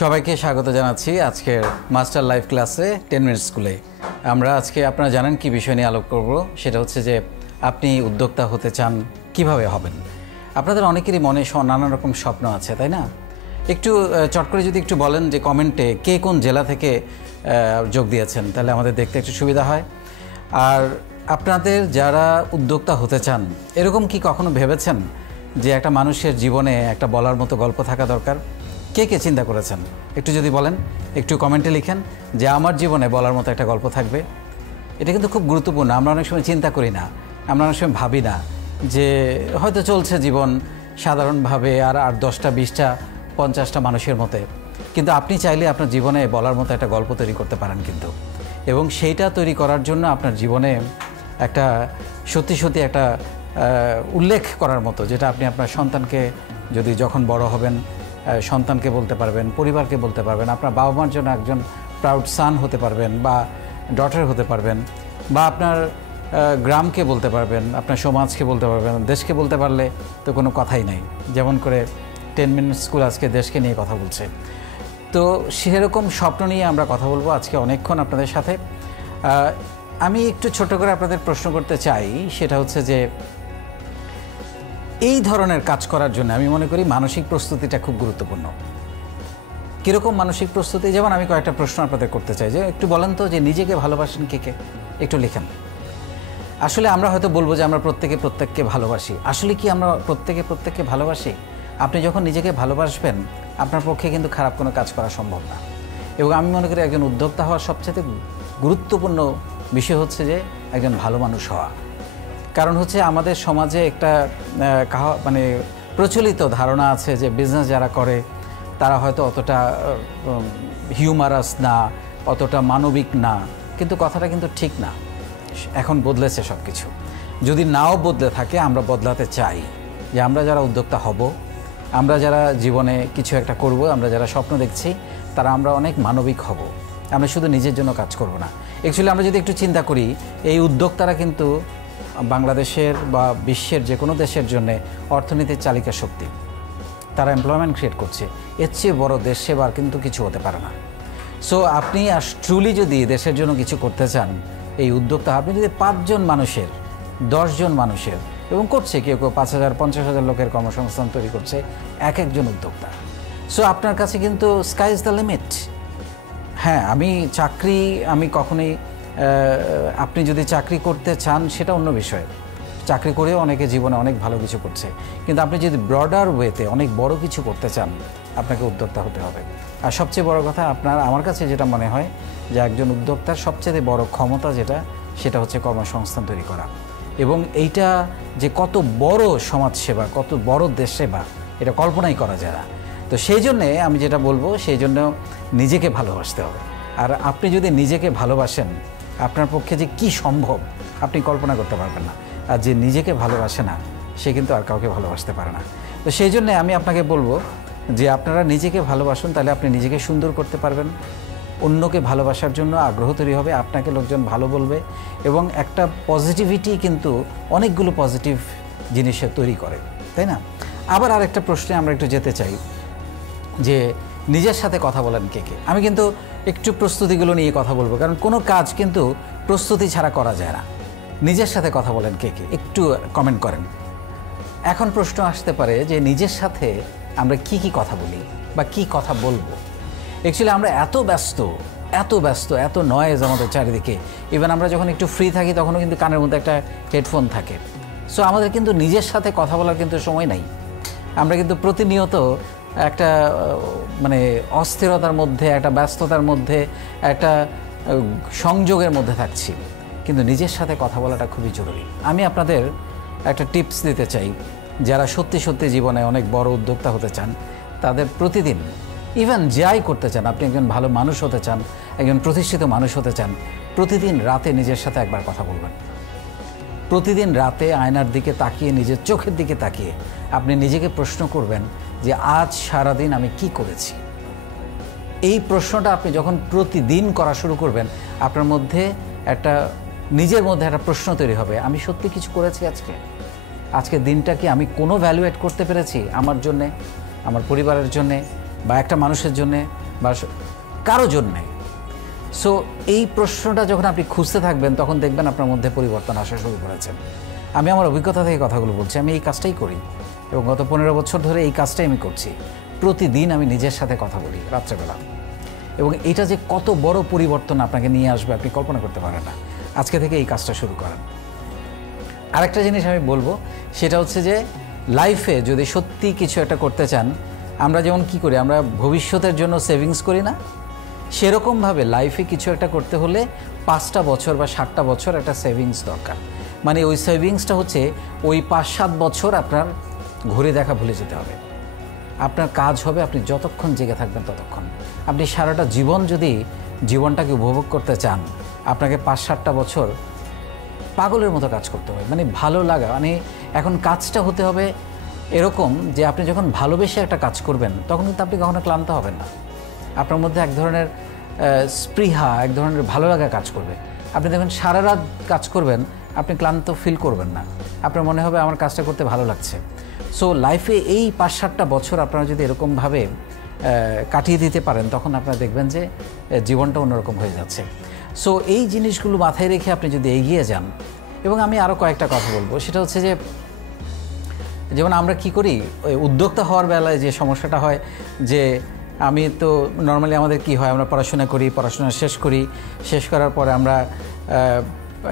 সবাইকে স্বাগত জানাচ্ছি আজকের মাস্টার লাইভ ক্লাসে 10 মিনিট স্কুলে। আমরা আজকে আপনারা জানেন কি বিষয় নিয়ে আলোচনা করব, সেটা হচ্ছে যে আপনি উদ্যোক্তা হতে চান, কিভাবে হবেন। আপনাদের অনেকেরই মনে নানান রকম স্বপ্ন আছে, তাই না? একটু চট করে যদি একটু বলেন যে কমেন্টে কে কোন জেলা থেকে যোগ দিয়েছেন, তাহলে আমাদের দেখতে একটু সুবিধা হয়। আর আপনাদের যারা উদ্যোক্তা হতে চান, এরকম কি কখনো ভেবেছেন যে একটা মানুষের জীবনে একটা বলার মতো গল্প থাকা দরকার? কে কে চিন্তা করেছেন একটু যদি বলেন, একটু কমেন্টে লিখেন যে আমার জীবনে বলার মতো একটা গল্প থাকবে। এটা কিন্তু খুব গুরুত্বপূর্ণ। আমরা অনেক সময় চিন্তা করি না, আমরা অনেক সময় ভাবি না যে হয়তো চলছে জীবন সাধারণভাবে আর 10টা 20টা 50টা মানুষের মতে, কিন্তু আপনি চাইলে আপনার জীবনে বলার মতো একটা গল্প তৈরি করতে পারেন কিন্তু। এবং সেইটা তৈরি করার জন্য আপনার জীবনে একটা সত্যি সত্যি একটা উল্লেখ করার মতো, যেটা আপনি আপনার সন্তানকে যদি যখন বড় হবেন সন্তানকে বলতে পারবেন, পরিবারকে বলতে পারবেন, আপনার বাবা মার জন্য একজন প্রাউড সান হতে পারবেন বা ডটার হতে পারবেন, বা আপনার গ্রামকে বলতে পারবেন, আপনার সমাজকে বলতে পারবেন। দেশকে বলতে পারলে তো কোনো কথাই নাই। যেমন করে 10 মিনিট স্কুল আজকে দেশকে নিয়ে কথা বলছে, তো সেরকম স্বপ্ন নিয়ে আমরা কথা বলবো আজকে অনেকক্ষণ আপনাদের সাথে। আমি একটু ছোট করে আপনাদের প্রশ্ন করতে চাই, সেটা হচ্ছে যে এই ধরনের কাজ করার জন্য আমি মনে করি মানসিক প্রস্তুতিটা খুব গুরুত্বপূর্ণ। কীরকম মানসিক প্রস্তুতি? যেমন আমি কয়েকটা প্রশ্ন আপনাদের করতে চাই, যে একটু বলেন তো যে নিজেকে ভালোবাসেন কে কে, একটু লিখেন। আসলে আমরা হয়তো বলবো যে আমরা প্রত্যেককে ভালোবাসি। আসলে কি আমরা প্রত্যেককে ভালোবাসি? আপনি যখন নিজেকে ভালোবাসবেন, আপনার পক্ষে কিন্তু খারাপ কোনো কাজ করা সম্ভব না। এবং আমি মনে করি একজন উদ্যোক্তা হওয়ার সবচেয়ে গুরুত্বপূর্ণ বিষয় হচ্ছে যে একজন ভালো মানুষ হওয়া। কারণ হচ্ছে আমাদের সমাজে একটা মানে প্রচলিত ধারণা আছে যে বিজনেস যারা করে তারা হয়তো অতটা হিউমারাস না, অতটা মানবিক না, কিন্তু কথাটা কিন্তু ঠিক না। এখন বদলেছে সব কিছু। যদি নাও বদলে থাকে, আমরা বদলাতে চাই যে আমরা যারা উদ্যোক্তা হব, আমরা যারা জীবনে কিছু একটা করব, আমরা যারা স্বপ্ন দেখছি, তারা আমরা অনেক মানবিক হব। আমরা শুধু নিজের জন্য কাজ করব না। অ্যাকচুয়ালি আমরা যদি একটু চিন্তা করি, এই উদ্যোক্তারা কিন্তু বাংলাদেশের বা বিশ্বের যে কোনো দেশের জন্য অর্থনীতির চালিকা শক্তি। তারা এমপ্লয়মেন্ট ক্রিয়েট করছে। এর চেয়ে বড় দেশ সেবার কিন্তু কিছু হতে পারে না। সো আপনি ট্রুলি যদি দেশের জন্য কিছু করতে চান, এই উদ্যোক্তা আপনি যদি 5 জন মানুষের, 10 জন মানুষের, এবং করছে কেউ 5,000 50,000 লোকের কর্মসংস্থান তৈরি করছে একজন উদ্যোক্তা। সো আপনার কাছে কিন্তু স্কাই ইজ দ্য লিমিট। হ্যাঁ, আমি কখনোই আপনি যদি চাকরি করতে চান সেটা অন্য বিষয়। চাকরি করেও অনেকে জীবনে অনেক ভালো কিছু করছে, কিন্তু আপনি যদি ব্রডার ওয়েতে অনেক বড় কিছু করতে চান, আপনাকে উদ্যোক্তা হতে হবে। আর সবচেয়ে বড় কথা, আমার কাছে যেটা মনে হয় যে একজন উদ্যোক্তার সবচেয়ে বড় ক্ষমতা সেটা হচ্ছে কর্মসংস্থান তৈরি করা। এবং এইটা যে কত বড় সমাজসেবা, কত বড় দেশ সেবা, এটা কল্পনাই করা যায় না। তো সেই জন্যে আমি যেটা বলবো, সেই জন্য নিজেকে ভালোবাসতে হবে। আর আপনি যদি নিজেকে ভালোবাসেন, আপনার পক্ষে যে কি সম্ভব আপনি কল্পনা করতে পারবেন না। আর যে নিজেকে ভালোবাসে না, সে কিন্তু আর কাউকে ভালোবাসতে পারে না। তো সেই জন্যে আমি আপনাকে বলবো যে আপনারা নিজেকে ভালোবাসুন, তাহলে আপনি নিজেকে সুন্দর করতে পারবেন। অন্যকে ভালোবাসার জন্য আগ্রহ তৈরি হবে, আপনাকে লোকজন ভালো বলবে, এবং একটা পজিটিভিটি কিন্তু অনেকগুলো পজিটিভ জিনিসে তৈরি করে, তাই না? আবার আরেকটা প্রশ্নে আমরা একটু যেতে চাই, যে নিজের সাথে কথা বলেন কে কে। আমি কিন্তু একটু প্রস্তুতিগুলো নিয়ে কথা বলবো, কারণ কোনো কাজ কিন্তু প্রস্তুতি ছাড়া করা যায় না। নিজের সাথে কথা বলেন কে কে, একটু কমেন্ট করেন। এখন প্রশ্ন আসতে পারে যে নিজের সাথে আমরা কি কথা বলি বা কি কথা বলবো। অ্যাকচুয়ালি আমরা এত ব্যস্ত, এত নয়েজ আমাদের চারিদিকে। ইভেন আমরা যখন একটু ফ্রি থাকি, তখনও কিন্তু কানের মধ্যে একটা হেডফোন থাকে। সো আমাদের কিন্তু নিজের সাথে কথা বলার কিন্তু সময় নাই। আমরা কিন্তু প্রতিনিয়ত একটা মানে অস্থিরতার মধ্যে, একটা ব্যস্ততার মধ্যে, একটা সংযোগের মধ্যে থাকছি, কিন্তু নিজের সাথে কথা বলাটা খুবই জরুরি। আমি আপনাদের একটা টিপস দিতে চাই, যারা সত্যি জীবনে অনেক বড় উদ্যোক্তা হতে চান, তাদের প্রতিদিন, ইভেন যাই করতে চান, আপনি একজন ভালো মানুষ হতে চান, একজন প্রতিষ্ঠিত মানুষ হতে চান, প্রতিদিন রাতে নিজের সাথে একবার কথা বলবেন। প্রতিদিন রাতে আয়নার দিকে তাকিয়ে, নিজের চোখের দিকে তাকিয়ে আপনি নিজেকে প্রশ্ন করবেন যে আজ সারাদিন আমি কি করেছি। এই প্রশ্নটা আপনি যখন প্রতিদিন করা শুরু করবেন, আপনার মধ্যে নিজের মধ্যে একটা প্রশ্ন তৈরি হবে, আমি সত্যি কিছু করেছি আজকে দিনটা কি আমি কোনো ভ্যালুয়েট করতে পেরেছি আমার জন্যে, আমার পরিবারের জন্যে, বা একটা মানুষের জন্যে, বা কারো জন্যে। সো এই প্রশ্নটা যখন আপনি খুঁজতে থাকবেন তখন দেখবেন আপনার মধ্যে পরিবর্তন আসা শুরু করেছে। আমি আমার অভিজ্ঞতা থেকে কথাগুলো বলছি, আমি এই কাজটাই করি এবং গত 15 বছর ধরে এই কাজটাই আমি করছি। প্রতিদিন আমি নিজের সাথে কথা বলি রাত্রেবেলা, এবং এটা যে কত বড় পরিবর্তন আপনাকে নিয়ে আসবে আপনি কল্পনা করতে পারেন না। আজকে থেকে এই কাজটা শুরু করেন। আরেকটা জিনিস আমি বলবো, সেটা হচ্ছে যে লাইফে যদি সত্যি কিছু একটা করতে চান, আমরা যেমন কি করি, আমরা ভবিষ্যতের জন্য সেভিংস করি না, সেরকমভাবে লাইফে কিছু একটা করতে হলে 5টা বছর বা 7টা বছর একটা সেভিংস দরকার। মানে ওই সেভিংসটা হচ্ছে ওই 5-7 বছর আপনার ঘুরে দেখা ভুলে যেতে হবে। আপনার কাজ হবে আপনি যতক্ষণ জেগে থাকবেন ততক্ষণ। আপনি সারাটা জীবন যদি জীবনটাকে উপভোগ করতে চান, আপনাকে 5-7টা বছর পাগলের মতো কাজ করতে হবে। মানে ভালো লাগা, মানে এখন কাজটা হতে হবে এরকম যে আপনি যখন ভালোবেসে একটা কাজ করবেন তখন কিন্তু আপনি কখনো ক্লান্ত হবেন না। আপনার মধ্যে এক ধরনের স্পৃহা, এক ধরনের ভালো লাগা কাজ করবে। আপনি দেখবেন সারা রাত কাজ করবেন, আপনি ক্লান্ত ফিল করবেন না, আপনার মনে হবে আমার কাজটা করতে ভালো লাগছে। সো লাইফে এই 5-7টা বছর আপনারা যদি এরকমভাবে কাটিয়ে দিতে পারেন তখন আপনারা দেখবেন যে জীবনটা অন্যরকম হয়ে যাচ্ছে। সো এই জিনিসগুলো মাথায় রেখে আপনি যদি এগিয়ে যান, এবং আমি আরও কয়েকটা কথা বলবো, সেটা হচ্ছে যে যেমন আমরা কি করি, ওই উদ্যোক্তা হওয়ার বেলায় যে সমস্যাটা হয় যে আমি তো নর্মালি আমাদের কি হয়, আমরা পড়াশোনা করি, পড়াশোনা শেষ করার পরে আমরা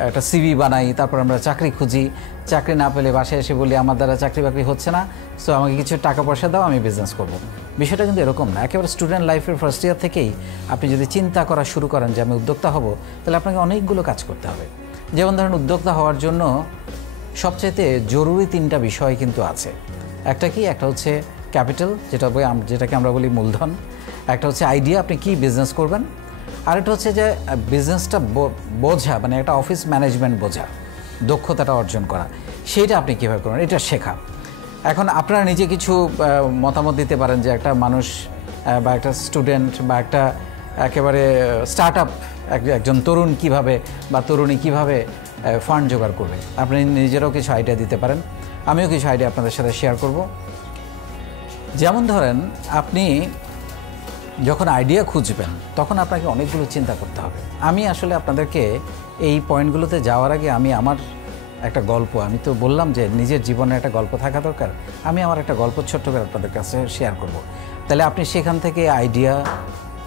একটা সিভি বানাই, তারপর আমরা চাকরি খুঁজি, চাকরি না পেলে বাসায় এসে বলি আমার দ্বারা চাকরি বাকরি হচ্ছে না, সো আমাকে কিছু টাকা পয়সা দাও, আমি বিজনেস করব। বিষয়টা কিন্তু এরকম না। একেবারে স্টুডেন্ট লাইফের ফার্স্ট ইয়ার থেকেই আপনি যদি চিন্তা করা শুরু করেন যে আমি উদ্যোক্তা হব, তাহলে আপনাকে অনেকগুলো কাজ করতে হবে। যেমন ধরেন উদ্যোক্তা হওয়ার জন্য সবচাইতে জরুরি 3টা বিষয় কিন্তু আছে। একটা কি, একটা হচ্ছে ক্যাপিটাল, যেটাকে আমরা বলি মূলধন। একটা হচ্ছে আইডিয়া, আপনি কি বিজনেস করবেন। আরেকটা হচ্ছে যে বিজনেসটা বোঝা, মানে একটা অফিস ম্যানেজমেন্ট বোঝা, দক্ষতাটা অর্জন করা, সেইটা আপনি কীভাবে করবেন এটা শেখা। এখন আপনারা নিজে কিছু মতামত দিতে পারেন যে একটা মানুষ বা একটা স্টুডেন্ট বা একটা একেবারে স্টার্ট আপ একজন তরুণ কিভাবে বা তরুণী কিভাবে ফান্ড জোগাড় করবে। আপনি নিজেরাও কিছু আইডিয়া দিতে পারেন, আমিও কিছু আইডিয়া আপনাদের সাথে শেয়ার করব। যেমন ধরেন, আপনি যখন আইডিয়া খুঁজবেন তখন আপনাকে অনেকগুলো চিন্তা করতে হবে। আমি আসলে আপনাদেরকে এই পয়েন্টগুলোতে যাওয়ার আগে আমি আমার একটা গল্প, আমি তো বললাম যে নিজের জীবনে একটা গল্প থাকা দরকার, আমি আমার একটা গল্প ছোট্ট করে আপনাদের কাছে শেয়ার করব। তাহলে আপনি সেখান থেকে আইডিয়া,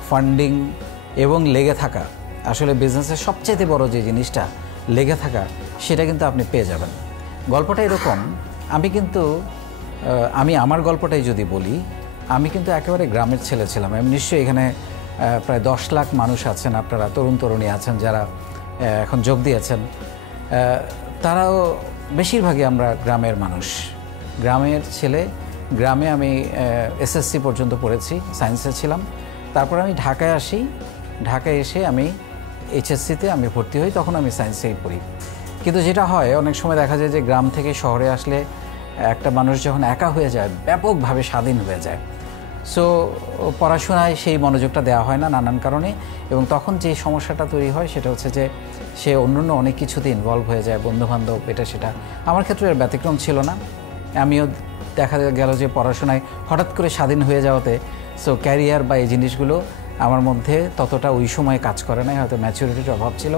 ফান্ডিং এবং লেগে থাকা, আসলে বিজনেসের সবচেয়ে বড় যে জিনিসটা লেগে থাকা, সেটা কিন্তু আপনি পেয়ে যাবেন। গল্পটা এরকম, আমি আমার গল্পটাই যদি বলি, আমি কিন্তু একেবারে গ্রামের ছেলে ছিলাম। আমি নিশ্চয়ই এখানে প্রায় 10 লাখ মানুষ আছেন, আপনারা তরুণ তরুণী আছেন যারা এখন যোগ দিয়েছেন, তারাও বেশিরভাগই আমরা গ্রামের মানুষ, গ্রামের ছেলে। গ্রামে আমি এসএসসি পর্যন্ত পড়েছি, সায়েন্সে ছিলাম। তারপর আমি ঢাকায় আসি, ঢাকায় এসে আমি এইচএসসিতে আমি ভর্তি হই, তখন আমি সায়েন্সেই পড়ি। কিন্তু যেটা হয় অনেক সময় দেখা যায় যে গ্রাম থেকে শহরে আসলে একটা মানুষ যখন একা হয়ে যায়, ব্যাপকভাবে স্বাধীন হয়ে যায়। সো পড়াশোনায় সেই মনোযোগটা দেওয়া হয় না নানান কারণে, এবং তখন যে সমস্যাটা তৈরি হয় সেটা হচ্ছে যে সে অন্যান্য অনেক কিছুতে ইনভলভ হয়ে যায়, বন্ধুবান্ধব, এটা সেটা। আমার ক্ষেত্রে এর ব্যতিক্রম ছিল না। আমিও দেখা গেল যে পড়াশোনায় হঠাৎ করে স্বাধীন হয়ে যাওয়াতে সো ক্যারিয়ার বা এই জিনিসগুলো আমার মধ্যে ততটা ওই সময় কাজ করে নাই, হয়তো ম্যাচুরিটির অভাব ছিল।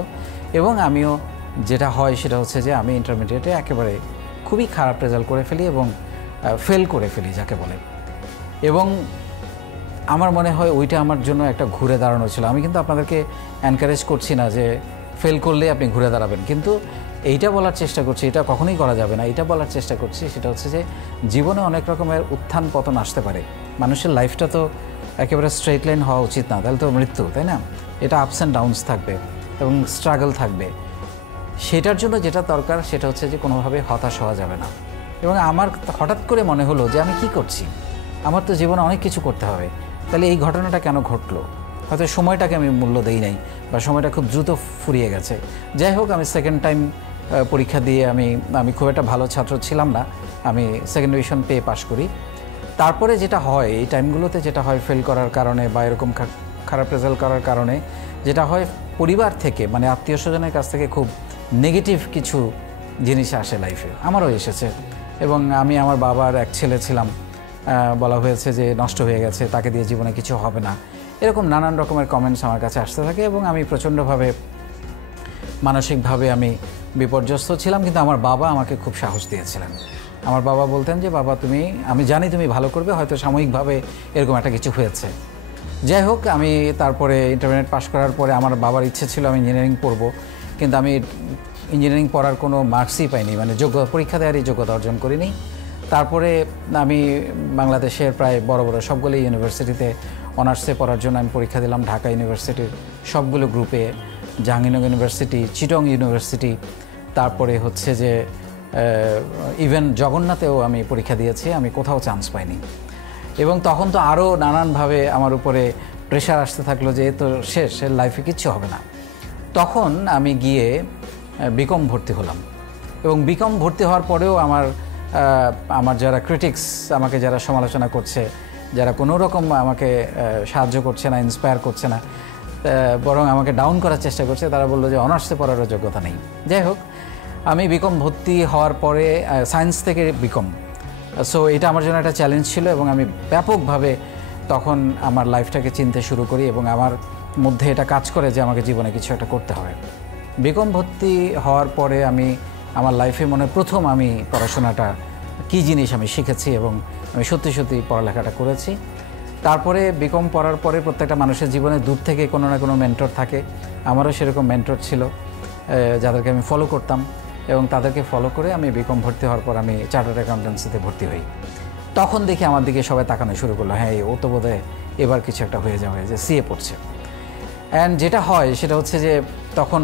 এবং আমিও যেটা হয় সেটা হচ্ছে যে আমি ইন্টারমিডিয়েটে একেবারে খুবই খারাপ রেজাল্ট করে ফেলি এবং ফেল করে ফেলি যাকে বলে। এবং আমার মনে হয় ওইটা আমার জন্য একটা ঘুরে দাঁড়ানো ছিল। আমি কিন্তু আপনাদেরকে এনকারেজ করছি না যে ফেল করলে আপনি ঘুরে দাঁড়াবেন, কিন্তু এইটা বলার চেষ্টা করছি, এটা কখনোই করা যাবে না। এটা বলার চেষ্টা করছি সেটা হচ্ছে যে জীবনে অনেক রকমের উত্থান পতন আসতে পারে। মানুষের লাইফটা তো একেবারে স্ট্রেট লাইন হওয়া উচিত না, তাহলে তো মৃত্যু, তাই না? এটা আপস অ্যান্ড ডাউনস থাকবে এবং স্ট্রাগল থাকবে। সেটার জন্য যেটা দরকার সেটা হচ্ছে যে কোনোভাবে হতাশ হওয়া যাবে না। এবং আমার হঠাৎ করে মনে হলো যে আমি কি করছি, আমার তো জীবনে অনেক কিছু করতে হবে, তাহলে এই ঘটনাটা কেন ঘটলো? হয়তো সময়টাকে আমি মূল্য দেই নাই, বা সময়টা খুব দ্রুত ফুরিয়ে গেছে। যাই হোক, আমি সেকেন্ড টাইম পরীক্ষা দিয়ে আমি খুব একটা ভালো ছাত্র ছিলাম না, আমি সেকেন্ড ডিভিশন পেয়ে পাশ করি। তারপরে যেটা হয় এই টাইমগুলোতে, যেটা হয় ফেল করার কারণে বা এরকম খারাপ রেজাল্ট করার কারণে যেটা হয়, পরিবার থেকে মানে আত্মীয় স্বজনের কাছ থেকে খুব নেগেটিভ কিছু জিনিস আসে লাইফে। আমারও এসেছে। এবং আমি আমার বাবার এক ছেলে ছিলাম, বলা হয়েছে যে নষ্ট হয়ে গেছে, তাকে দিয়ে জীবনে কিছু হবে না, এরকম নানান রকমের কমেন্টস আমার কাছে আসতে থাকে এবং আমি প্রচণ্ডভাবে মানসিকভাবে আমি বিপর্যস্ত ছিলাম। কিন্তু আমার বাবা আমাকে খুব সাহস দিয়েছিলেন। আমার বাবা বলতেন যে বাবা আমি জানি তুমি ভালো করবে, হয়তো সাময়িকভাবে এরকম একটা কিছু হয়েছে। যাই হোক, আমি তারপরে ইন্টারমিডিয়েট পাশ করার পরে আমার বাবার ইচ্ছে ছিল আমি ইঞ্জিনিয়ারিং পড়ব, কিন্তু আমি ইঞ্জিনিয়ারিং পড়ার কোনো মার্কসই পাইনি, মানে পরীক্ষা দেওয়ারই যোগ্যতা অর্জন করিনি। তারপরে আমি বাংলাদেশের প্রায় বড় বড় সবগুলো ইউনিভার্সিটিতে অনার্সে পড়ার জন্য আমি পরীক্ষা দিলাম। ঢাকা ইউনিভার্সিটির সবগুলো গ্রুপে, জাহাঙ্গীরনগর ইউনিভার্সিটি, চিটং ইউনিভার্সিটি, তারপরে হচ্ছে যে ইভেন জগন্নাথেও আমি পরীক্ষা দিয়েছি, আমি কোথাও চান্স পাইনি। এবং তখন তো আরও নানানভাবে আমার উপরে প্রেশার আসতে থাকলো যে তো শেষ, লাইফে কিচ্ছু হবে না। তখন আমি গিয়ে বিকম ভর্তি হলাম এবং বিকম ভর্তি হওয়ার পরেও আমার যারা ক্রিটিক্স, আমাকে যারা সমালোচনা করছে, যারা কোনো রকম আমাকে সাহায্য করছে না, ইন্সপায়ার করছে না, বরং আমাকে ডাউন করার চেষ্টা করছে, তারা বললো যে অনার্সে পড়ারও যোগ্যতা নেই। যাই হোক, আমি বিকম ভর্তি হওয়ার পরে সায়েন্স থেকে বিকম, সো এটা আমার জন্য একটা চ্যালেঞ্জ ছিল এবং আমি ব্যাপকভাবে তখন আমার লাইফটাকে চিনতে শুরু করি এবং আমার মধ্যে এটা কাজ করে যে আমাকে জীবনে কিছু একটা করতে হবে। বিকম ভর্তি হওয়ার পরে আমার লাইফে প্রথম আমি পড়াশোনাটা কী জিনিস আমি শিখেছি এবং আমি সত্যি সত্যি পড়ালেখাটা করেছি। তারপরে বিকম পড়ার পরে প্রত্যেকটা মানুষের জীবনে দূর থেকে কোনো না কোনো মেন্টর থাকে। আমারও সেরকম মেন্টর ছিল যাদেরকে আমি ফলো করতাম এবং তাদেরকে ফলো করে আমি বিকম ভর্তি হওয়ার পর আমি চার্টার্ড অ্যাকাউন্টেন্সিতে ভর্তি হই। তখন দেখি আমার দিকে সবাই তাকানো শুরু করলো, হ্যাঁ ও তো বোধহয় এবার কিছু একটা হয়ে যাবে, যে সিএ পড়ছে। অ্যান্ড যেটা হয় সেটা হচ্ছে যে তখন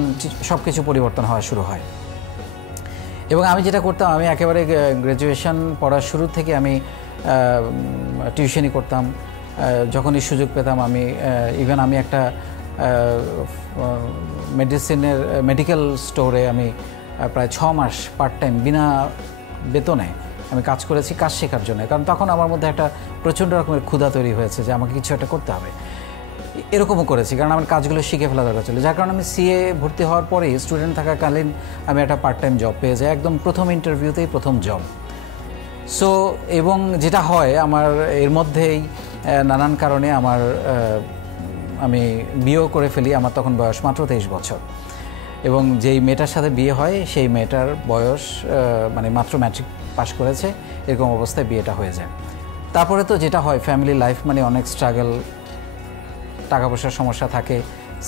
সব কিছু পরিবর্তন হওয়া শুরু হয় এবং আমি যেটা করতাম, আমি একেবারে গ্র্যাজুয়েশন পড়ার শুরু থেকে আমি টিউশনই করতাম। যখনই সুযোগ পেতাম ইভেন আমি একটা মেডিকেল স্টোরে আমি প্রায় 6 মাস পার্ট টাইম বিনা বেতনে আমি কাজ করেছি, কাজ শেখার জন্য। কারণ তখন আমার মধ্যে একটা প্রচণ্ড রকমের ক্ষুধা তৈরি হয়েছে যে আমাকে কিছু একটা করতে হবে, এরকমও করেছি, কারণ আমার কাজগুলো শিখে ফেলা দরকার ছিল। যার কারণে আমি সিএ ভর্তি হওয়ার পরেই স্টুডেন্ট থাকাকালীন আমি একটা পার্ট টাইম জব পেয়ে যাই, একদম প্রথম ইন্টারভিউতেই প্রথম জব। সো এবং যেটা হয় আমার এর মধ্যেই নানান কারণে আমি বিয়েও করে ফেলি। আমার তখন বয়স মাত্র 23 বছর এবং যেই মেয়েটার সাথে বিয়ে হয় সেই মেয়েটার বয়স মাত্র ম্যাট্রিক পাস করেছে, এরকম অবস্থায় বিয়েটা হয়ে যায়। তারপরে তো যেটা হয় ফ্যামিলি লাইফ অনেক স্ট্রাগল, টাকা পয়সার সমস্যা থাকে,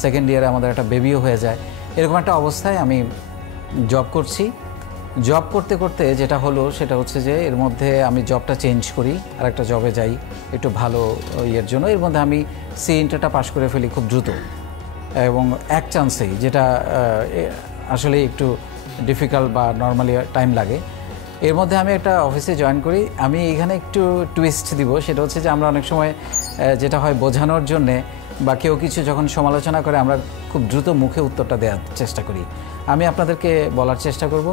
সেকেন্ড ইয়ারে আমাদের একটা বেবিও হয়ে যায়। এরকম একটা অবস্থায় আমি জব করছি। জব করতে করতে যেটা হলো সেটা হচ্ছে যে এর মধ্যে আমি জবটা চেঞ্জ করি, আর একটা জবে যাই একটু ভালো ইয়ের জন্য। এর মধ্যে আমি সি ইন্টারটা পাস করে ফেলি খুব দ্রুত এবং এক চান্সেই, যেটা আসলে একটু ডিফিকাল্ট বা নর্মালি টাইম লাগে। এর মধ্যে আমি একটা অফিসে জয়েন করি। আমি এখানে একটু টুইস্ট দিব, সেটা হচ্ছে যে আমরা অনেক সময় যেটা হয় বোঝানোর জন্যে বা কেউ কিছু যখন সমালোচনা করে আমরা খুব দ্রুত মুখে উত্তরটা দেওয়ার চেষ্টা করি। আমি আপনাদেরকে বলার চেষ্টা করব,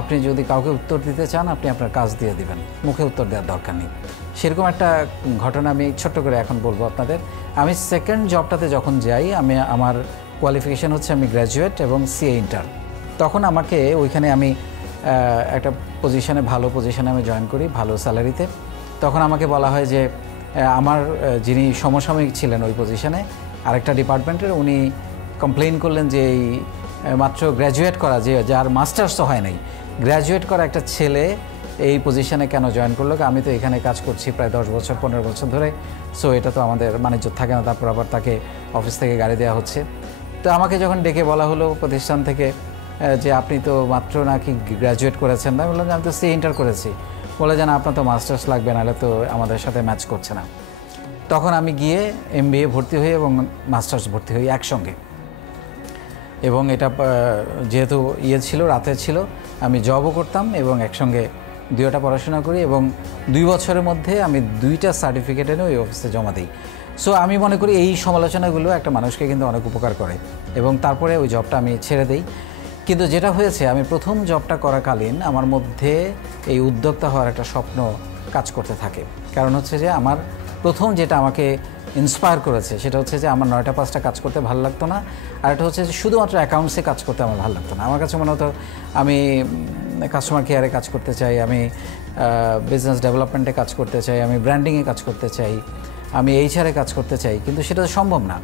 আপনি যদি কাউকে উত্তর দিতে চান আপনি আপনার কাজ দিয়ে দিবেন, মুখে উত্তর দেওয়ার দরকার নেই। সেরকম একটা ঘটনা আমি ছোট্ট করে এখন বলবো আপনাদের। আমি সেকেন্ড জবটাতে যখন যাই, আমার কোয়ালিফিকেশান হচ্ছে আমি গ্র্যাজুয়েট এবং সিএ ইন্টার। তখন আমাকে ওইখানে আমি একটা পজিশানে, ভালো পজিশানে আমি জয়েন করি, ভালো স্যালারিতে। তখন আমাকে বলা হয় যে আমার যিনি সমসাময়িক ছিলেন ওই পজিশানে আরেকটা ডিপার্টমেন্টের, উনি কমপ্লেইন করলেন যে এই মাত্র গ্র্যাজুয়েট করা, যার মাস্টার্সও হয় নাই, গ্র্যাজুয়েট করা একটা ছেলে এই পজিশানে কেন জয়েন করলো? আমি তো এখানে কাজ করছি প্রায় 10 বছর 15 বছর ধরে, সো এটা তো আমাদের মানিজ্য থাকে না। তারপর আবার তাকে অফিস থেকে গাড়ি দেওয়া হচ্ছে। তো আমাকে যখন ডেকে বলা হলো প্রতিষ্ঠান থেকে যে আপনি তো মাত্র নাকি গ্র্যাজুয়েট করেছেন, না বললাম যে আমি তো সি ইন্টার করেছি। বলে যে না, আপনার তো মাস্টার্স লাগবে, নাহলে তো আমাদের সাথে ম্যাচ করছে না। তখন আমি গিয়ে এমবিএ ভর্তি হই এবং মাস্টার্স ভর্তি হই একসঙ্গে। এবং এটা যেহেতু ছিল, রাতে ছিল, আমি জবও করতাম এবং একসঙ্গে দুইটা পড়াশোনা করি এবং 2 বছরের মধ্যে আমি 2টা সার্টিফিকেট এনে ওই অফিসে জমা দিই। সো আমি মনে করি এই সমালোচনাগুলো একটা মানুষকে কিন্তু অনেক উপকার করে এবং তারপরে ওই জবটা আমি ছেড়ে দিই। কিন্তু যেটা হয়েছে, আমি প্রথম জবটা করাকালীন আমার মধ্যে এই উদ্যোক্তা হওয়ার একটা স্বপ্ন কাজ করতে থাকে। কারণ হচ্ছে যে আমার প্রথম যেটা আমাকে ইন্সপায়ার করেছে সেটা হচ্ছে যে আমার 9টা 5টা কাজ করতে ভালো লাগতো না, আর এটা হচ্ছে যে শুধুমাত্র অ্যাকাউন্টসে কাজ করতে আমার ভালো লাগতো না। আমার কাছে মনে হতো আমি কাস্টমার কেয়ারে কাজ করতে চাই, আমি বিজনেস ডেভেলপমেন্টে কাজ করতে চাই, আমি ব্র্যান্ডিংয়ে কাজ করতে চাই, আমি এইচআরে কাজ করতে চাই, কিন্তু সেটা তো সম্ভব না।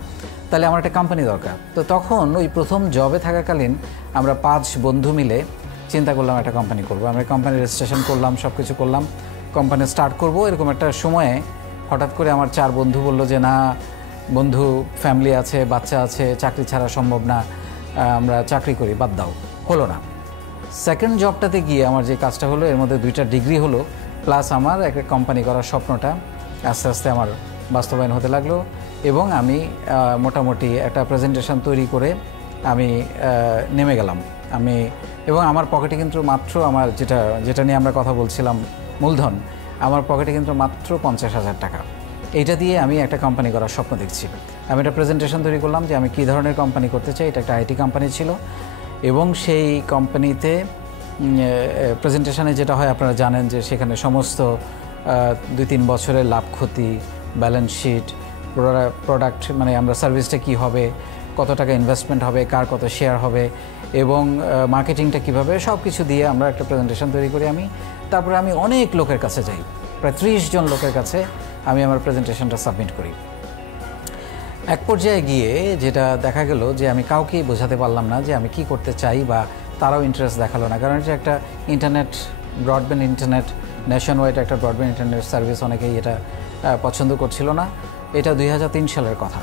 তাহলে আমার একটা কোম্পানি দরকার। তো তখন ওই প্রথম জবে থাকাকালীন আমরা 5 বন্ধু মিলে চিন্তা করলাম একটা কোম্পানি করব। আমরা কোম্পানি রেজিস্ট্রেশন করলাম, সব কিছু করলাম, কোম্পানি স্টার্ট করব। এরকম একটা সময়ে হঠাৎ করে আমার 4 বন্ধু বলল যে না বন্ধু, ফ্যামিলি আছে, বাচ্চা আছে, চাকরি ছাড়া সম্ভব না, আমরা চাকরি করি, বাদ দাও। হলো না। সেকেন্ড জবটাতে গিয়ে আমার যে কাজটা হলো, এর মধ্যে 2টা ডিগ্রি হলো, প্লাস আমার একটা কোম্পানি করার স্বপ্নটা আস্তে আস্তে আমার বাস্তবায়ন হতে লাগলো। এবং আমি মোটামুটি একটা প্রেজেন্টেশন তৈরি করে আমি নেমে গেলাম। এবং আমার পকেটে কিন্তু মাত্র আমার যেটা নিয়ে আমরা কথা বলছিলাম মূলধন, আমার পকেটে কিন্তু মাত্র 50,000 টাকা। এইটা দিয়ে আমি একটা কোম্পানি করার স্বপ্ন দেখছি। আমি একটা প্রেজেন্টেশন তৈরি করলাম যে আমি কী ধরনের কোম্পানি করতে চাই। এটা একটা আইটি কোম্পানি ছিল, এবং সেই কোম্পানিতে প্রেজেন্টেশনে যেটা হয় আপনারা জানেন যে সেখানে সমস্ত 2-3 বছরের লাভ ক্ষতি, ব্যালেন্স শিট, প্রোডাক্ট মানে আমরা সার্ভিসটা কী হবে, কত টাকা ইনভেস্টমেন্ট হবে, কার কত শেয়ার হবে, এবং মার্কেটিংটা কীভাবে, সব কিছু দিয়ে আমরা একটা প্রেজেন্টেশন তৈরি করি। তারপরে আমি অনেক লোকের কাছে যাই, প্রায় 30 জন লোকের কাছে আমি আমার প্রেজেন্টেশনটা সাবমিট করি। এক পর্যায়ে গিয়ে যেটা দেখা গেল যে আমি কাউকেই বোঝাতে পারলাম না যে আমি কি করতে চাই, বা তারাও ইন্টারেস্ট দেখালো না। কারণ এটা একটা ব্রডব্যান্ড ইন্টারনেট, ন্যাশন ওয়াইড একটা ব্রডব্যান্ড ইন্টারনেট সার্ভিস, অনেকেই এটা পছন্দ করছিল না। এটা 2003 সালের কথা।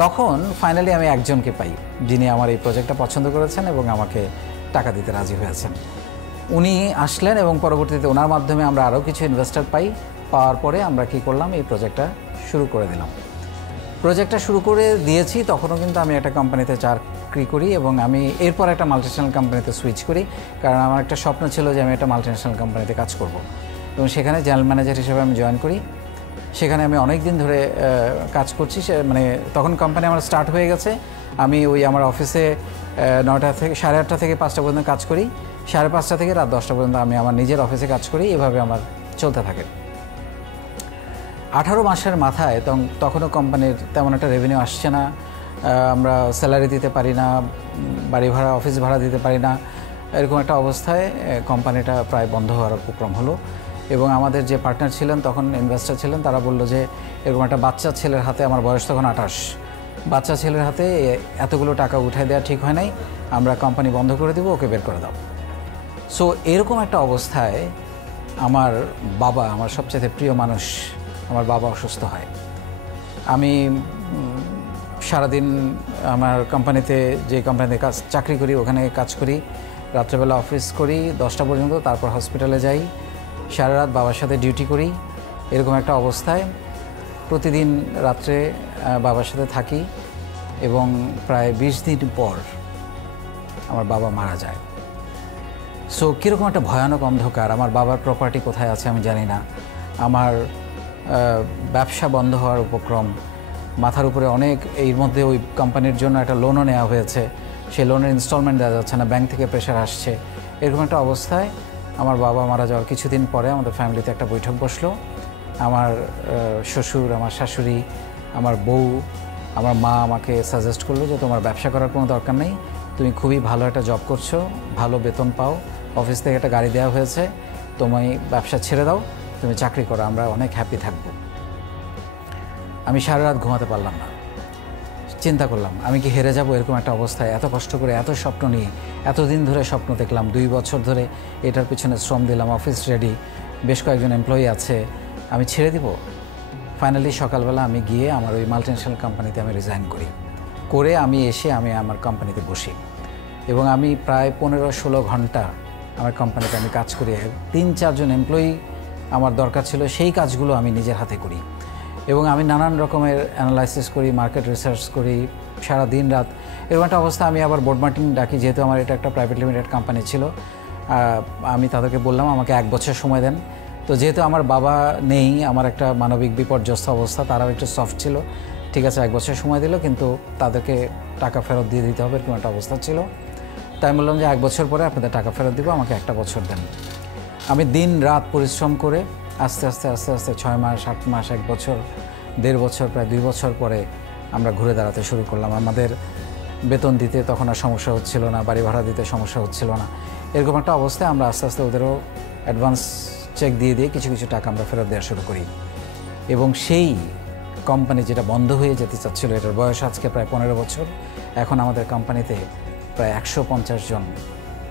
তখন ফাইনালি আমি একজনকে পাই যিনি আমার এই প্রজেক্টটা পছন্দ করেছেন এবং আমাকে টাকা দিতে রাজি হয়েছেন। উনি আসলেন এবং পরবর্তীতে ওনার মাধ্যমে আমরা আরও কিছু ইনভেস্টর পাওয়ার পরে আমরা কি করলাম, এই প্রজেক্টটা শুরু করে দিলাম। প্রজেক্টটা শুরু করে দিয়েছি, তখনও কিন্তু আমি একটা কোম্পানিতে চাকরি করি, এবং আমি এরপর একটা মাল্টিন্যাশনাল কোম্পানিতে সুইচ করি। কারণ আমার একটা স্বপ্ন ছিল যে আমি একটা মাল্টিন্যাশনাল কোম্পানিতে কাজ করব, এবং সেখানে জেনারেল ম্যানেজার হিসেবে আমি জয়েন করি। সেখানে আমি অনেক দিন ধরে কাজ করছি। মানে তখন কোম্পানি আমার স্টার্ট হয়ে গেছে। আমি আমার অফিসে 9টা থেকে 8:30 থেকে 5টা পর্যন্ত কাজ করি, 5:30 থেকে রাত 10টা পর্যন্ত আমি আমার নিজের অফিসে কাজ করি। এভাবে আমার চলতে থাকে। 18 মাসের মাথায় তখনও কোম্পানির তেমন একটা রেভিনিউ আসছে না, আমরা স্যালারি দিতে পারি না, বাড়ি ভাড়া, অফিস ভাড়া দিতে পারি না। এরকম একটা অবস্থায় কোম্পানিটা প্রায় বন্ধ হওয়ার উপক্রম হলো। এবং আমাদের যে পার্টনার ছিলেন, তখন ইনভেস্টর ছিলেন, তারা বলল যে এরকম একটা বাচ্চা ছেলের হাতে, আমার বয়স তখন 28, বাচ্চা ছেলের হাতে এতগুলো টাকা উঠায় দেওয়া ঠিক হয় নাই, আমরা কোম্পানি বন্ধ করে দেবো, ওকে বের করে দাও। সো এরকম একটা অবস্থায় আমার বাবা, আমার সবচেয়ে প্রিয় মানুষ, আমার বাবা অসুস্থ হয়। আমি সারাদিন আমার কোম্পানিতে, যে কোম্পানিতে চাকরি করি ওখানে কাজ করি, রাত্রেবেলা অফিস করি 10টা পর্যন্ত, তারপর হসপিটালে যাই, সারা রাত বাবার সাথে ডিউটি করি। এরকম একটা অবস্থায় প্রতিদিন রাত্রে বাবার সাথে থাকি, এবং প্রায় 20 দিন পর আমার বাবা মারা যায়। সো কীরকম একটা ভয়ানক অন্ধকার। আমার বাবার প্রপার্টি কোথায় আছে আমি জানি না, আমার ব্যবসা বন্ধ হওয়ার উপক্রম, মাথার উপরে অনেক, এর মধ্যে ওই কোম্পানির জন্য একটা লোনও নেওয়া হয়েছে, সেই লোনের ইনস্টলমেন্ট দেওয়া যাচ্ছে না, ব্যাংক থেকে প্রেশার আসছে। এরকম একটা অবস্থায় আমার বাবা মারা যাওয়ার কিছুদিন পরে আমাদের ফ্যামিলিতে একটা বৈঠক বসলো। আমার শ্বশুর, আমার শাশুড়ি, আমার বউ, আমার মা আমাকে সাজেস্ট করলো যে তোমার ব্যবসা করার কোনো দরকার নেই, তুমি খুবই ভালো একটা জব করছো, ভালো বেতন পাও, অফিস থেকে একটা গাড়ি দেওয়া হয়েছে, তুমি ব্যবসা ছেড়ে দাও, তুমি চাকরি করো, আমরা অনেক হ্যাপি থাকবো। আমি সারা রাত ঘুমাতে পারলাম না। চিন্তা করলাম আমি কি হেরে যাব এরকম একটা অবস্থায়, এত কষ্ট করে, এত স্বপ্ন নিয়ে, এতদিন ধরে স্বপ্ন দেখলাম, 2 বছর ধরে এটার পিছনে শ্রম দিলাম, অফিস রেডি, বেশ কয়েকজন এমপ্লয়ি আছে, আমি ছেড়ে দিব? ফাইনালি সকালবেলা আমি গিয়ে আমার ওই মাল্টিন্যাশনাল কোম্পানিতে আমি রিজাইন করে আমি এসে আমি আমার কোম্পানিতে বসি, এবং আমি প্রায় 15-16 ঘন্টা আমার কোম্পানিতে আমি কাজ করি। 3-4 জন এমপ্লয়ি আমার দরকার ছিল, সেই কাজগুলো আমি নিজের হাতে করি, এবং আমি নানান রকমের অ্যানালাইসিস করি, মার্কেট রিসার্চ করি, সারা দিন রাত। এরকম একটা অবস্থা আমি আবার বোর্ড মিটিং ডাকি, যেহেতু আমার এটা একটা প্রাইভেট লিমিটেড কোম্পানি ছিল। আমি তাদেরকে বললাম আমাকে 1 বছর সময় দেন। তো যেহেতু আমার বাবা নেই, আমার একটা মানবিক বিপর্যস্ত অবস্থা, তারাও একটু সফট ছিল, ঠিক আছে 1 বছর সময় দিল, কিন্তু তাদেরকে টাকা ফেরত দিয়ে দিতে হবে, এরকম একটা অবস্থা ছিল। তাই বললাম যে 1 বছর পরে আপনাদের টাকা ফেরত দিব, আমাকে 1টা বছর দেন। আমি দিন রাত পরিশ্রম করে আস্তে আস্তে 6 মাস, 8 মাস, 1 বছর, 1.5 বছর, প্রায় 2 বছর পরে আমরা ঘুরে দাঁড়াতে শুরু করলাম। আমাদের বেতন দিতে তখন আর সমস্যা হচ্ছিল না, বাড়ি ভাড়া দিতে সমস্যা হচ্ছিল না। এরকম একটা অবস্থায় আমরা আস্তে আস্তে ওদেরও অ্যাডভান্স চেক দিয়ে কিছু কিছু টাকা আমরা ফেরত দেওয়া শুরু করি। এবং সেই কোম্পানি যেটা বন্ধ হয়ে যেতে চাচ্ছিল, এটার বয়স আজকে প্রায় 15 বছর। এখন আমাদের কোম্পানিতে প্রায় 150 জন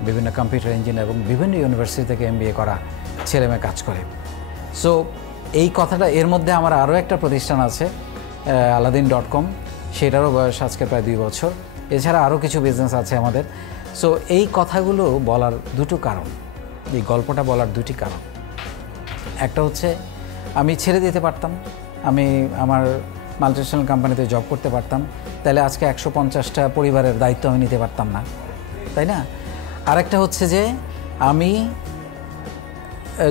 বিভিন্ন কম্পিউটার ইঞ্জিনিয়ার এবং বিভিন্ন ইউনিভার্সিটি থেকে MBA করা ছেলেমেয়ে কাজ করে। সো এই কথাটা, এর মধ্যে আমার আরও একটা প্রতিষ্ঠান আছে Aladdin.com, সেটারও বয়স আজকে প্রায় 2 বছর। এছাড়া আরও কিছু বিজনেস আছে আমাদের। সো এই কথাগুলো বলার দুটো কারণ, এই গল্পটা বলার দুটি কারণ। একটা হচ্ছে আমি ছেড়ে দিতে পারতাম, আমি আমার মাল্টিন্যাশনাল কোম্পানিতে জব করতে পারতাম, তাহলে আজকে 150টা পরিবারের দায়িত্ব আমি নিতে পারতাম না, তাই না? আরেকটা হচ্ছে যে আমি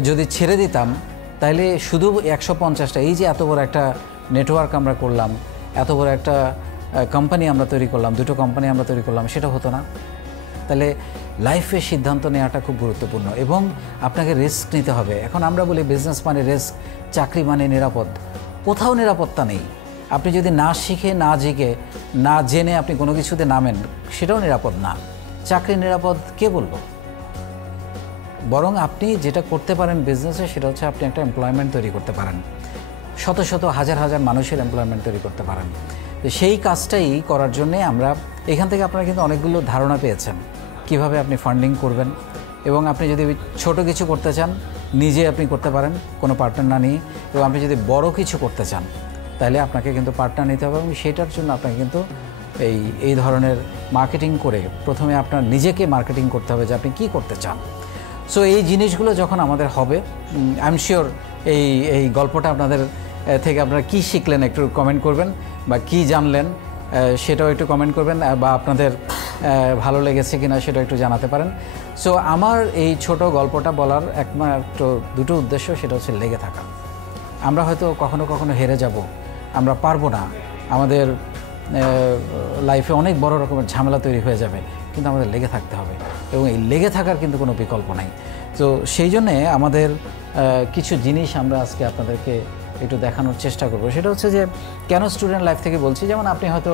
যদি ছেড়ে দিতাম তাহলে শুধু 150টা, এই যে এত বড় একটা নেটওয়ার্ক আমরা করলাম, এত বড় একটা কোম্পানি আমরা তৈরি করলাম, দুটো কোম্পানি আমরা তৈরি করলাম, সেটা হতো না। তাহলে লাইফে সিদ্ধান্ত নেওয়াটা খুব গুরুত্বপূর্ণ এবং আপনাকে রিস্ক নিতে হবে। এখন আমরা বলি বিজনেস মানে রিস্ক, চাকরি মানে নিরাপদ। কোথাও নিরাপত্তা নেই। আপনি যদি না শিখে, না জেগে, না জেনে আপনি কোনো কিছুতে নামেন, সেটাও নিরাপদ না। চাকরি নিরাপদ কে বলবো? বরং আপনি যেটা করতে পারেন বিজনেসে, সেটা হচ্ছে আপনি একটা এমপ্লয়মেন্ট তৈরি করতে পারেন, শত শত হাজার হাজার মানুষের এমপ্লয়মেন্ট তৈরি করতে পারেন। তো সেই কাজটাই করার জন্যে আমরা এখান থেকে আপনারা কিন্তু অনেকগুলো ধারণা পেয়েছেন কিভাবে আপনি ফান্ডিং করবেন। এবং আপনি যদি ছোট কিছু করতে চান, নিজে আপনি করতে পারেন কোনো পার্টনার না নিয়ে। এবং আপনি যদি বড় কিছু করতে চান, তাহলে আপনাকে কিন্তু পার্টনার নিতে হবে এবং সেটার জন্য আপনাকে কিন্তু এই ধরনের মার্কেটিং করে প্রথমে আপনার নিজেকে মার্কেটিং করতে হবে যে আপনি কী করতে চান। সো এই জিনিসগুলো যখন আমাদের হবে, আই এম শিওর এই গল্পটা আপনাদের থেকে আপনারা কী শিখলেন একটু কমেন্ট করবেন, বা কী জানলেন সেটাও একটু কমেন্ট করবেন, বা আপনাদের ভালো লেগেছে কিনা সেটাও একটু জানাতে পারেন। সো আমার এই ছোট গল্পটা বলার একমাত্র দুটো উদ্দেশ্য, সেটা হচ্ছে লেগে থাকা। আমরা হয়তো কখনো কখনো হেরে যাব, আমরা পারবো না, আমাদের লাইফে অনেক বড় রকমের ঝামেলা তৈরি হয়ে যাবে, কিন্তু আমাদের লেগে থাকতে হবে এবং এই লেগে থাকার কিন্তু কোনো বিকল্প নাই। তো সেই জন্যে আমাদের কিছু জিনিস আমরা আজকে আপনাদেরকে একটু দেখানোর চেষ্টা করব। সেটা হচ্ছে যে কেন স্টুডেন্ট লাইফ থেকে বলছি, যেমন আপনি হয়তো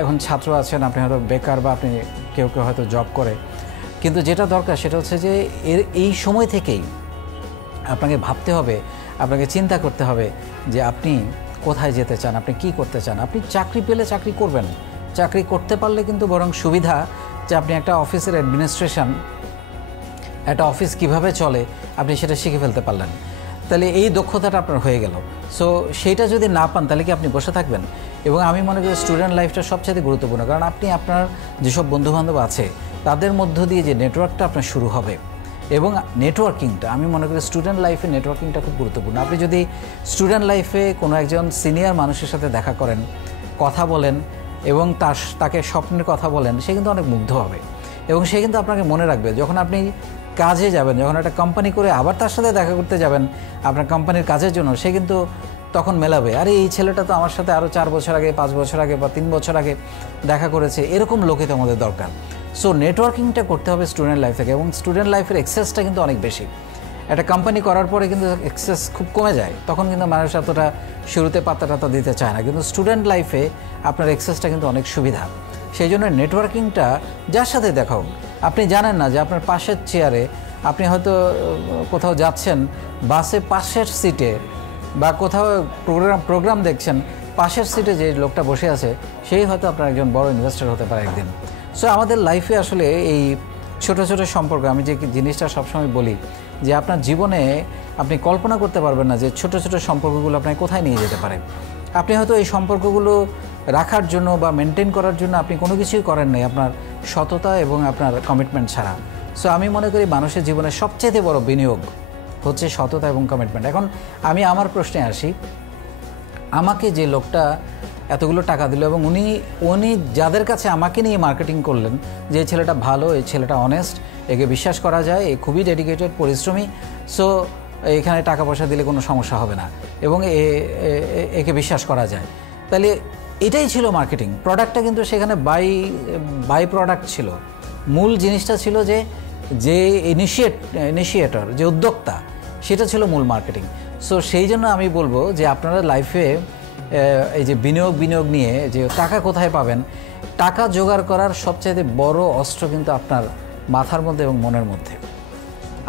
এখন ছাত্র আছেন, আপনি হয়তো বেকার, বা আপনি কেউ হয়তো জব করে, কিন্তু যেটা দরকার সেটা হচ্ছে যে এই সময় থেকেই আপনাকে ভাবতে হবে, আপনাকে চিন্তা করতে হবে যে আপনি কোথায় যেতে চান, আপনি কি করতে চান। আপনি চাকরি পেলে চাকরি করবেন, চাকরি করতে পারলে কিন্তু বরং সুবিধা যে আপনি একটা অফিসের অ্যাডমিনিস্ট্রেশন, একটা অফিস কিভাবে চলে আপনি সেটা শিখে ফেলতে পারলেন, তাহলে এই দক্ষতাটা আপনার হয়ে গেল। সো সেইটা যদি না পান তাহলে কি আপনি বসে থাকবেন? এবং আমি মনে করি স্টুডেন্ট লাইফটা সবচেয়ে গুরুত্বপূর্ণ, কারণ আপনি আপনার যেসব বন্ধুবান্ধব আছে তাদের মধ্য দিয়ে যে নেটওয়ার্কটা আপনার শুরু হবে, এবং নেটওয়ার্কিংটা আমি মনে করি স্টুডেন্ট লাইফে নেটওয়ার্কিংটা খুব গুরুত্বপূর্ণ। আপনি যদি স্টুডেন্ট লাইফে কোনো একজন সিনিয়র মানুষের সাথে দেখা করেন, কথা বলেন এবং তাকে স্বপ্নের কথা বলেন, সে কিন্তু অনেক মুগ্ধ হবে এবং সে কিন্তু আপনাকে মনে রাখবে। যখন আপনি কাজে যাবেন, যখন একটা কোম্পানি করে আবার তার সাথে দেখা করতে যাবেন আপনার কোম্পানির কাজের জন্য, সে কিন্তু তখন মেলাবে, আরে এই ছেলেটা তো আমার সাথে আরও 4 বছর আগে, 5 বছর আগে বা 3 বছর আগে দেখা করেছে, এরকম লোকই তো আমাদের দরকার। সো নেটওয়ার্কিংটা করতে হবে স্টুডেন্ট লাইফ থেকে, এবং স্টুডেন্ট লাইফের এক্সেসটা কিন্তু অনেক বেশি। একটা কোম্পানি করার পরে কিন্তু এক্সেস খুব কমে যায়, তখন কিন্তু মানুষ এতটা শুরুতে পাতা দিতে চায় না, কিন্তু স্টুডেন্ট লাইফে আপনার এক্সেসটা কিন্তু অনেক সুবিধা। সেই জন্য নেটওয়ার্কিংটা যার সাথে দেখা হোক, আপনি জানেন না যে আপনার পাশের চেয়ারে, আপনি হয়তো কোথাও যাচ্ছেন বাসে পাশের সিটে, বা কোথাও প্রোগ্রাম দেখছেন, পাশের সিটে যে লোকটা বসে আছে সেই হয়তো আপনার একজন বড় ইনভেস্টর হতে পারে একদিন। সো আমাদের লাইফে আসলে এই ছোট ছোট সম্পর্ক, আমি যে জিনিসটা সবসময় বলি যে আপনার জীবনে আপনি কল্পনা করতে পারবেন না যে ছোট ছোট সম্পর্কগুলো আপনাকে কোথায় নিয়ে যেতে পারে। আপনি হয়তো এই সম্পর্কগুলো রাখার জন্য বা মেনটেন করার জন্য আপনি কোনো কিছুই করেন নাই আপনার সততা এবং আপনার কমিটমেন্ট ছাড়া। সো আমি মনে করি মানুষের জীবনে সবচেয়ে বড় বিনিয়োগ হচ্ছে সততা এবং কমিটমেন্ট। এখন আমি আমার প্রশ্নে আসি, আমাকে যে লোকটা এতগুলো টাকা দিল এবং উনি যাদের কাছে আমাকে নিয়ে মার্কেটিং করলেন যে এই ছেলেটা ভালো, এই ছেলেটা অনেস্ট, একে বিশ্বাস করা যায়, এ খুবই ডেডিকেটেড, পরিশ্রমী, সো এখানে টাকা পয়সা দিলে কোনো সমস্যা হবে না এবং একে বিশ্বাস করা যায়, তাহলে এটাই ছিল মার্কেটিং। প্রোডাক্টটা কিন্তু সেখানে বাই প্রোডাক্ট ছিল, মূল জিনিসটা ছিল যে ইনিশিয়েটর, যে উদ্যোক্তা, সেটা ছিল মূল মার্কেটিং। সো সেই জন্য আমি বলবো যে আপনারা লাইফে এই যে বিনিয়োগ নিয়ে যে টাকা কোথায় পাবেন, টাকা জোগাড় করার সবচাইতে বড় অস্ত্র কিন্তু আপনার মাথার মধ্যে এবং মনের মধ্যে।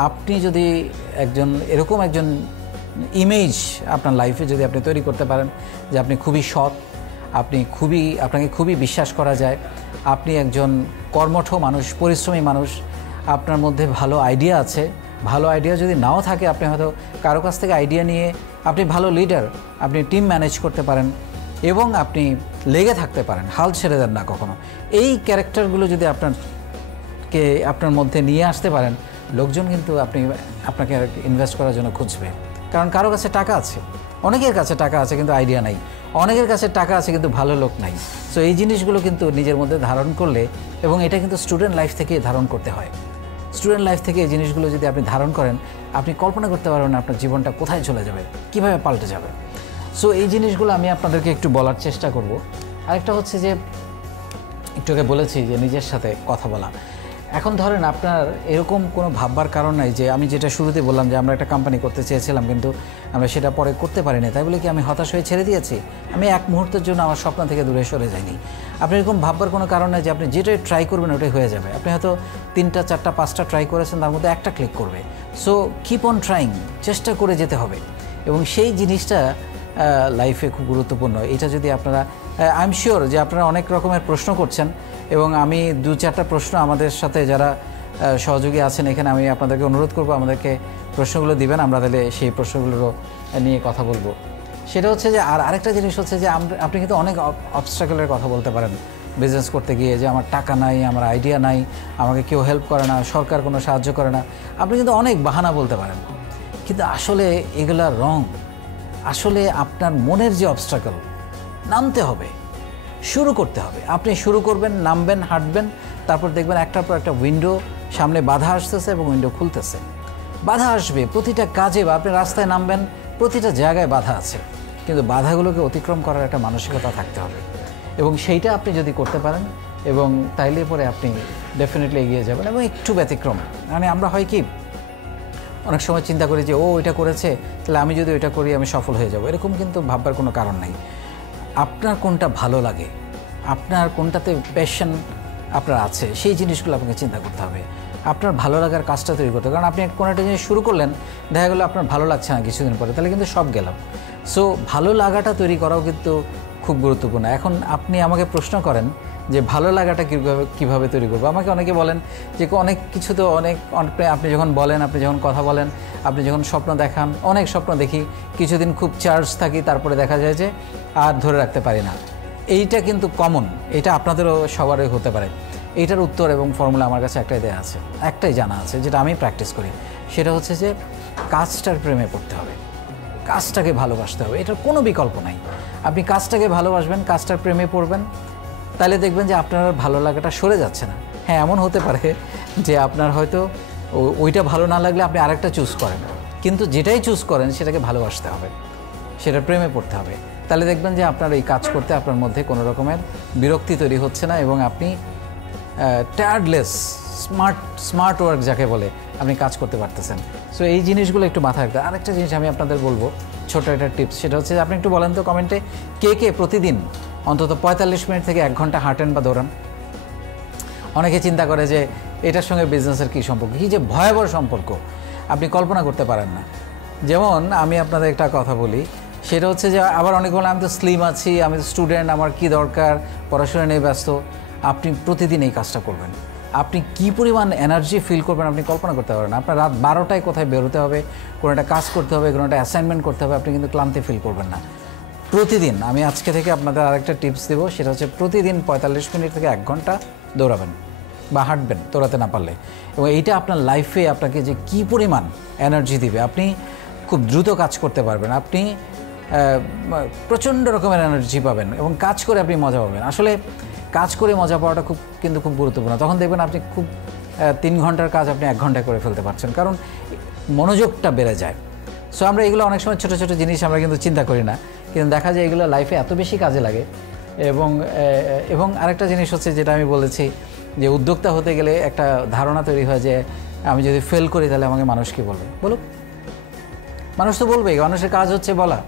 আপনি যদি এরকম একজন ইমেজ আপনার লাইফে যদি আপনি তৈরি করতে পারেন যে আপনি খুবই সৎ, আপনাকে খুবই বিশ্বাস করা যায়, আপনি একজন কর্মঠ মানুষ, পরিশ্রমী মানুষ, আপনার মধ্যে ভালো আইডিয়া আছে, ভালো আইডিয়া যদি নাও থাকে আপনি হয়তো কারো কাছ থেকে আইডিয়া নিয়ে আপনি ভালো লিডার, আপনি টিম ম্যানেজ করতে পারেন এবং আপনি লেগে থাকতে পারেন, হাল ছেড়ে দেন না কখনো। এই ক্যারেক্টারগুলো যদি আপনার মধ্যে নিয়ে আসতে পারেন, লোকজন কিন্তু আপনাকে ইনভেস্ট করার জন্য খুঁজবে। কারণ কারো কাছে টাকা আছে, অনেকের কাছে টাকা আছে কিন্তু আইডিয়া নাই, অনেকের কাছে টাকা আছে কিন্তু ভালো লোক নাই। সো এই জিনিসগুলো কিন্তু নিজের মধ্যে ধারণ করলে, এবং এটা কিন্তু স্টুডেন্ট লাইফ থেকে ধারণ করতে হয়। স্টুডেন্ট লাইফ থেকে এই জিনিসগুলো যদি আপনি ধারণ করেন, আপনি কল্পনা করতে পারবেন না আপনার জীবনটা কোথায় চলে যাবে, কিভাবে পাল্টে যাবে। সো এই জিনিসগুলো আমি আপনাদেরকে একটু বলার চেষ্টা করব। আরেকটা হচ্ছে যে একটু আগে বলেছি যে নিজের সাথে কথা বলা। এখন ধরেন আপনার এরকম কোনো ভাববার কারণ নাই যে আমি যেটা শুরুতে বললাম যে আমরা একটা কোম্পানি করতে চেয়েছিলাম কিন্তু আমরা সেটা পরে করতে পারিনি, তাই বলে কি আমি হতাশ হয়ে ছেড়ে দিয়েছি? আমি এক মুহূর্তের জন্য আমার স্বপ্ন থেকে দূরে সরে যাইনি। আপনি এরকম ভাববার কোনো কারণ নাই যে আপনি যেটাই ট্রাই করবেন ওটাই হয়ে যাবে। আপনি হয়তো 3টা 4টা 5টা ট্রাই করেছেন, তার মধ্যে একটা ক্লিক করবে। সো কিপ অন ট্রাইং, চেষ্টা করে যেতে হবে। এবং সেই জিনিসটা লাইফে খুব গুরুত্বপূর্ণ। এটা যদি আপনারা, আই এম শিওর যে আপনারা অনেক রকমের প্রশ্ন করছেন, এবং আমি 2-4টা প্রশ্ন আমাদের সাথে যারা সহযোগী আছেন এখানে আমি আপনাদেরকে অনুরোধ করব আমাদেরকে প্রশ্নগুলো দিবেন, আমরা তাহলে সেই প্রশ্নগুলোরও নিয়ে কথা বলবো। সেটা হচ্ছে যে আরেকটা জিনিস হচ্ছে যে আপনি কিন্তু অনেক অবস্ট্রাগলের কথা বলতে পারেন বিজনেস করতে গিয়ে, যে আমার টাকা নাই, আমার আইডিয়া নাই, আমাকে কেউ হেল্প করে না, সরকার কোনো সাহায্য করে না। আপনি কিন্তু অনেক বাহানা বলতে পারেন, কিন্তু আসলে এগুলা রং। আসলে আপনার মনের যে অবস্ট্রাগল, নামতে হবে, শুরু করতে হবে। আপনি শুরু করবেন, নামবেন, হাঁটবেন, তারপর দেখবেন একটার পর একটা উইন্ডো সামনে বাধা আসতেছে এবং উইন্ডো খুলতেছে। বাধা আসবে প্রতিটা কাজে, বা আপনি রাস্তায় নামবেন, প্রতিটা জায়গায় বাধা আছে, কিন্তু বাধাগুলোকে অতিক্রম করার একটা মানসিকতা থাকতে হবে। এবং সেইটা আপনি যদি করতে পারেন, এবং তাইলে পরে আপনি ডেফিনেটলি এগিয়ে যাবেন। এবং একটু ব্যতিক্রম, মানে আমরা হয় কি অনেক সময় চিন্তা করি যে ও এটা করেছে, তাহলে আমি যদি ওইটা করি আমি সফল হয়ে যাব। এরকম কিন্তু ভাববার কোনো কারণ নাই। আপনার কোনটা ভালো লাগে, আপনার কোনটাতে প্যাশন আপনার আছে, সেই জিনিসগুলো আপনাকে চিন্তা করতে হবে। আপনার ভালো লাগার কাজটা তৈরি করতে হবে। কারণ আপনি কোনো একটা জিনিস শুরু করলেন, দেখা গেলো আপনার ভালো লাগছে না কিছুদিন পরে, তাহলে কিন্তু সব গেলাম। সো ভালো লাগাটা তৈরি করাও কিন্তু খুব গুরুত্বপূর্ণ। এখন আপনি আমাকে প্রশ্ন করেন যে ভালো লাগাটা কীভাবে তৈরি করবো। আমাকে অনেকে বলেন যে অনেক কিছু তো আপনি যখন বলেন, আপনি যখন কথা বলেন, আপনি যখন স্বপ্ন দেখান, অনেক স্বপ্ন দেখি, কিছুদিন খুব চার্জ থাকি, তারপরে দেখা যায় যে আর ধরে রাখতে পারি না। এইটা কিন্তু কমন, এটা আপনাদেরও সবারই হতে পারে। এইটার উত্তর এবং ফর্মুলা আমার কাছে একটাই দেওয়া আছে, একটাই জানা আছে, যেটা আমি প্র্যাকটিস করি। সেটা হচ্ছে যে কাজটার প্রেমে পড়তে হবে, কাজটাকে ভালোবাসতে হবে। এটার কোনো বিকল্প নাই। আপনি কাজটাকে ভালোবাসবেন, কাজটার প্রেমে পড়বেন, তাহলে দেখবেন যে আপনার ভালো লাগাটা সরে যাচ্ছে না। হ্যাঁ, এমন হতে পারে যে আপনার হয়তো ওইটা ভালো না লাগলে আপনি আরেকটা চুজ করেন, কিন্তু যেটাই চুজ করেন সেটাকে ভালোবাসতে হবে, সেটা প্রেমে পড়তে হবে। তাহলে দেখবেন যে আপনার এই কাজ করতে আপনার মধ্যে কোনো রকমের বিরক্তি তৈরি হচ্ছে না, এবং আপনি টায়ার্ডলেস স্মার্ট ওয়ার্ক যাকে বলে আপনি কাজ করতে পারতেছেন। সো এই জিনিসগুলো একটু মাথায় রাখতে। আরেকটা জিনিস আমি আপনাদের বলবো, ছোটো একটা টিপস, সেটা হচ্ছে আপনি একটু বলেন তো কমেন্টে, কে প্রতিদিন অন্তত 45 মিনিট থেকে 1 ঘন্টা হাঁটেন বা দৌড়ান? অনেকে চিন্তা করে যে এটার সঙ্গে বিজনেসের কী সম্পর্ক, কী যে ভয়াবহ সম্পর্ক আপনি কল্পনা করতে পারেন না। যেমন আমি আপনাদের একটা কথা বলি, সেটা হচ্ছে যে আবার অনেকে বলে আমি তো স্লিম আছি, আমি তো স্টুডেন্ট, আমার কি দরকার, পড়াশোনা নিয়ে ব্যস্ত। আপনি প্রতিদিন এই কাজটা করবেন, আপনি কি পরিমাণ এনার্জি ফিল করবেন আপনি কল্পনা করতে পারেন। আপনার রাত 12টায় কোথায় বেরোতে হবে, কোনো একটা কাজ করতে হবে, কোনো একটা অ্যাসাইনমেন্ট করতে হবে, আপনি কিন্তু ক্লান্তি ফিল করবেন না। প্রতিদিন আমি আজকে থেকে আপনাদের আরেকটা টিপস দেবো, সেটা হচ্ছে প্রতিদিন 45 মিনিট থেকে 1 ঘন্টা দৌড়াবেন বা হাঁটবেন, দৌড়াতে না পারলে। এবং এইটা আপনার লাইফে আপনাকে যে কী পরিমাণ এনার্জি দিবে, আপনি খুব দ্রুত কাজ করতে পারবেন, আপনি প্রচণ্ড রকমের এনার্জি পাবেন, এবং কাজ করে আপনি মজা পাবেন। আসলে কাজ করে মজা পাওয়াটা খুব গুরুত্বপূর্ণ। তখন দেখবেন আপনি খুব 3 ঘন্টার কাজ আপনি 1 ঘন্টায় করে ফেলতে পারছেন, কারণ মনোযোগটা বেড়ে যায়। সো আমরা এগুলো অনেক সময় ছোটো ছোটো জিনিস আমরা কিন্তু চিন্তা করি না, কিন্তু দেখা যায় এগুলো লাইফে এত বেশি কাজে লাগে। এবং আরেকটা জিনিস হচ্ছে, যেটা আমি বলেছি, যে উদ্যোক্তা হতে গেলে একটা ধারণা তৈরি হয় যে আমি যদি ফেল করি তাহলে আমাকে মানুষ কী বলবে। বলুক, মানুষ তো বলবেই, মানুষের কাজ হচ্ছে বলা।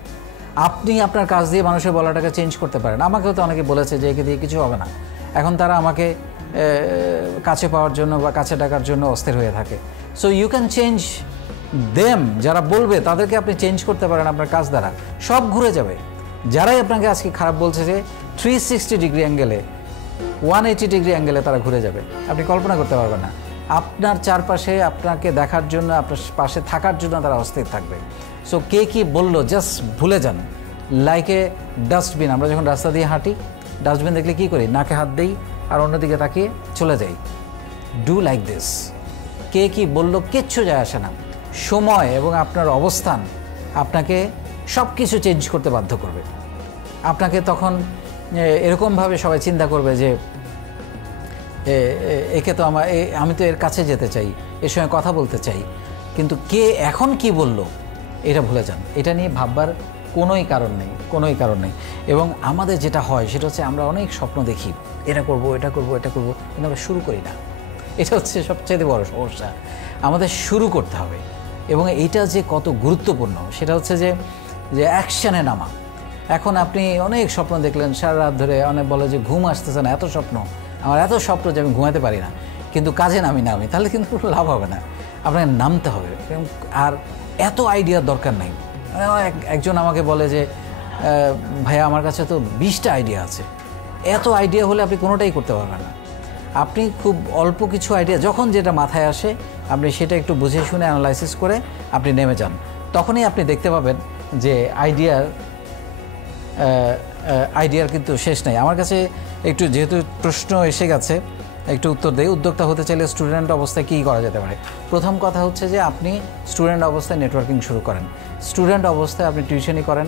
আপনি আপনার কাজ দিয়ে মানুষের বলাটাকে চেঞ্জ করতে পারেন। আমাকেও তো অনেকে বলেছে যে একে দিয়ে কিছু হবে না, এখন তারা আমাকে কাছে পাওয়ার জন্য বা কাছে ডাকার জন্য অস্থির হয়ে থাকে। So you can change them, যারা বলবে তাদেরকে আপনি চেঞ্জ করতে পারেন আপনার কাজ দ্বারা, সব ঘুরে যাবে। যারাই আপনাকে আজকে খারাপ বলছে যে 360 ডিগ্রি অ্যাঙ্গেলে 180 ডিগ্রি অ্যাঙ্গেলে তারা ঘুরে যাবে, আপনি কল্পনা করতে পারবেন না। আপনার চারপাশে আপনাকে দেখার জন্য, আপনার পাশে থাকার জন্য তারা অস্থির থাকবে। সো কে কী বললো জাস্ট ভুলে যান। লাইক এ ডাস্টবিন, আমরা যখন রাস্তা দিয়ে হাঁটি, ডাস্টবিন দেখলে কী করি? নাকে হাত দিই আর অন্যদিকে তাকিয়ে চলে যাই। Do like this. কে কী বললো কিচ্ছু যায় আসে না। সময় এবং আপনার অবস্থান আপনাকে সব কিছু চেঞ্জ করতে বাধ্য করবে। আপনাকে তখন এরকমভাবে সবাই চিন্তা করবে যে একে তো আমি তো এর কাছে যেতে চাই, এর সঙ্গে কথা বলতে চাই, কিন্তু কে এখন কি বলল এটা ভুলে যান। এটা নিয়ে ভাববার কোনোই কারণ নেই। এবং আমাদের যেটা হয় সেটা হচ্ছে আমরা অনেক স্বপ্ন দেখি, এটা করব, কিন্তু আমরা শুরু করি না। এটা হচ্ছে সবচেয়ে বড় সমস্যা। আমাদের শুরু করতে হবে। এবং এইটা যে কত গুরুত্বপূর্ণ সেটা হচ্ছে যে অ্যাকশানে নামা। এখন আপনি অনেক স্বপ্ন দেখলেন সারা রাত ধরে, অনেক বলে যে ঘুম আসতেছে না, আমার এত স্বপ্ন যে আমি ঘুমাতে পারি না, কিন্তু কাজে নামি, তাহলে কিন্তু কোনো লাভ হবে না। আপনাকে নামতে হবে। আর এত আইডিয়ার দরকার নেই। একজন আমাকে বলে যে ভাইয়া আমার কাছে তো 20টা আইডিয়া আছে। এত আইডিয়া হলে আপনি কোনোটাই করতে পারবেন না। আপনি খুব অল্প কিছু আইডিয়া, যখন যেটা মাথায় আসে আপনি সেটা একটু বুঝে শুনে অ্যানালাইসিস করে আপনি নেমে যান। তখনই আপনি দেখতে পাবেন যে আইডিয়ার কিন্তু শেষ নেই। আমার কাছে একটু যেহেতু প্রশ্ন এসে গেছে, একটু উত্তর দেই। উদ্যোক্তা হতে চাইলে স্টুডেন্ট অবস্থায় কী করা যেতে পারে? প্রথম কথা হচ্ছে যে আপনি স্টুডেন্ট অবস্থায় নেটওয়ার্কিং শুরু করেন। স্টুডেন্ট অবস্থায় আপনি টিউশনি করেন,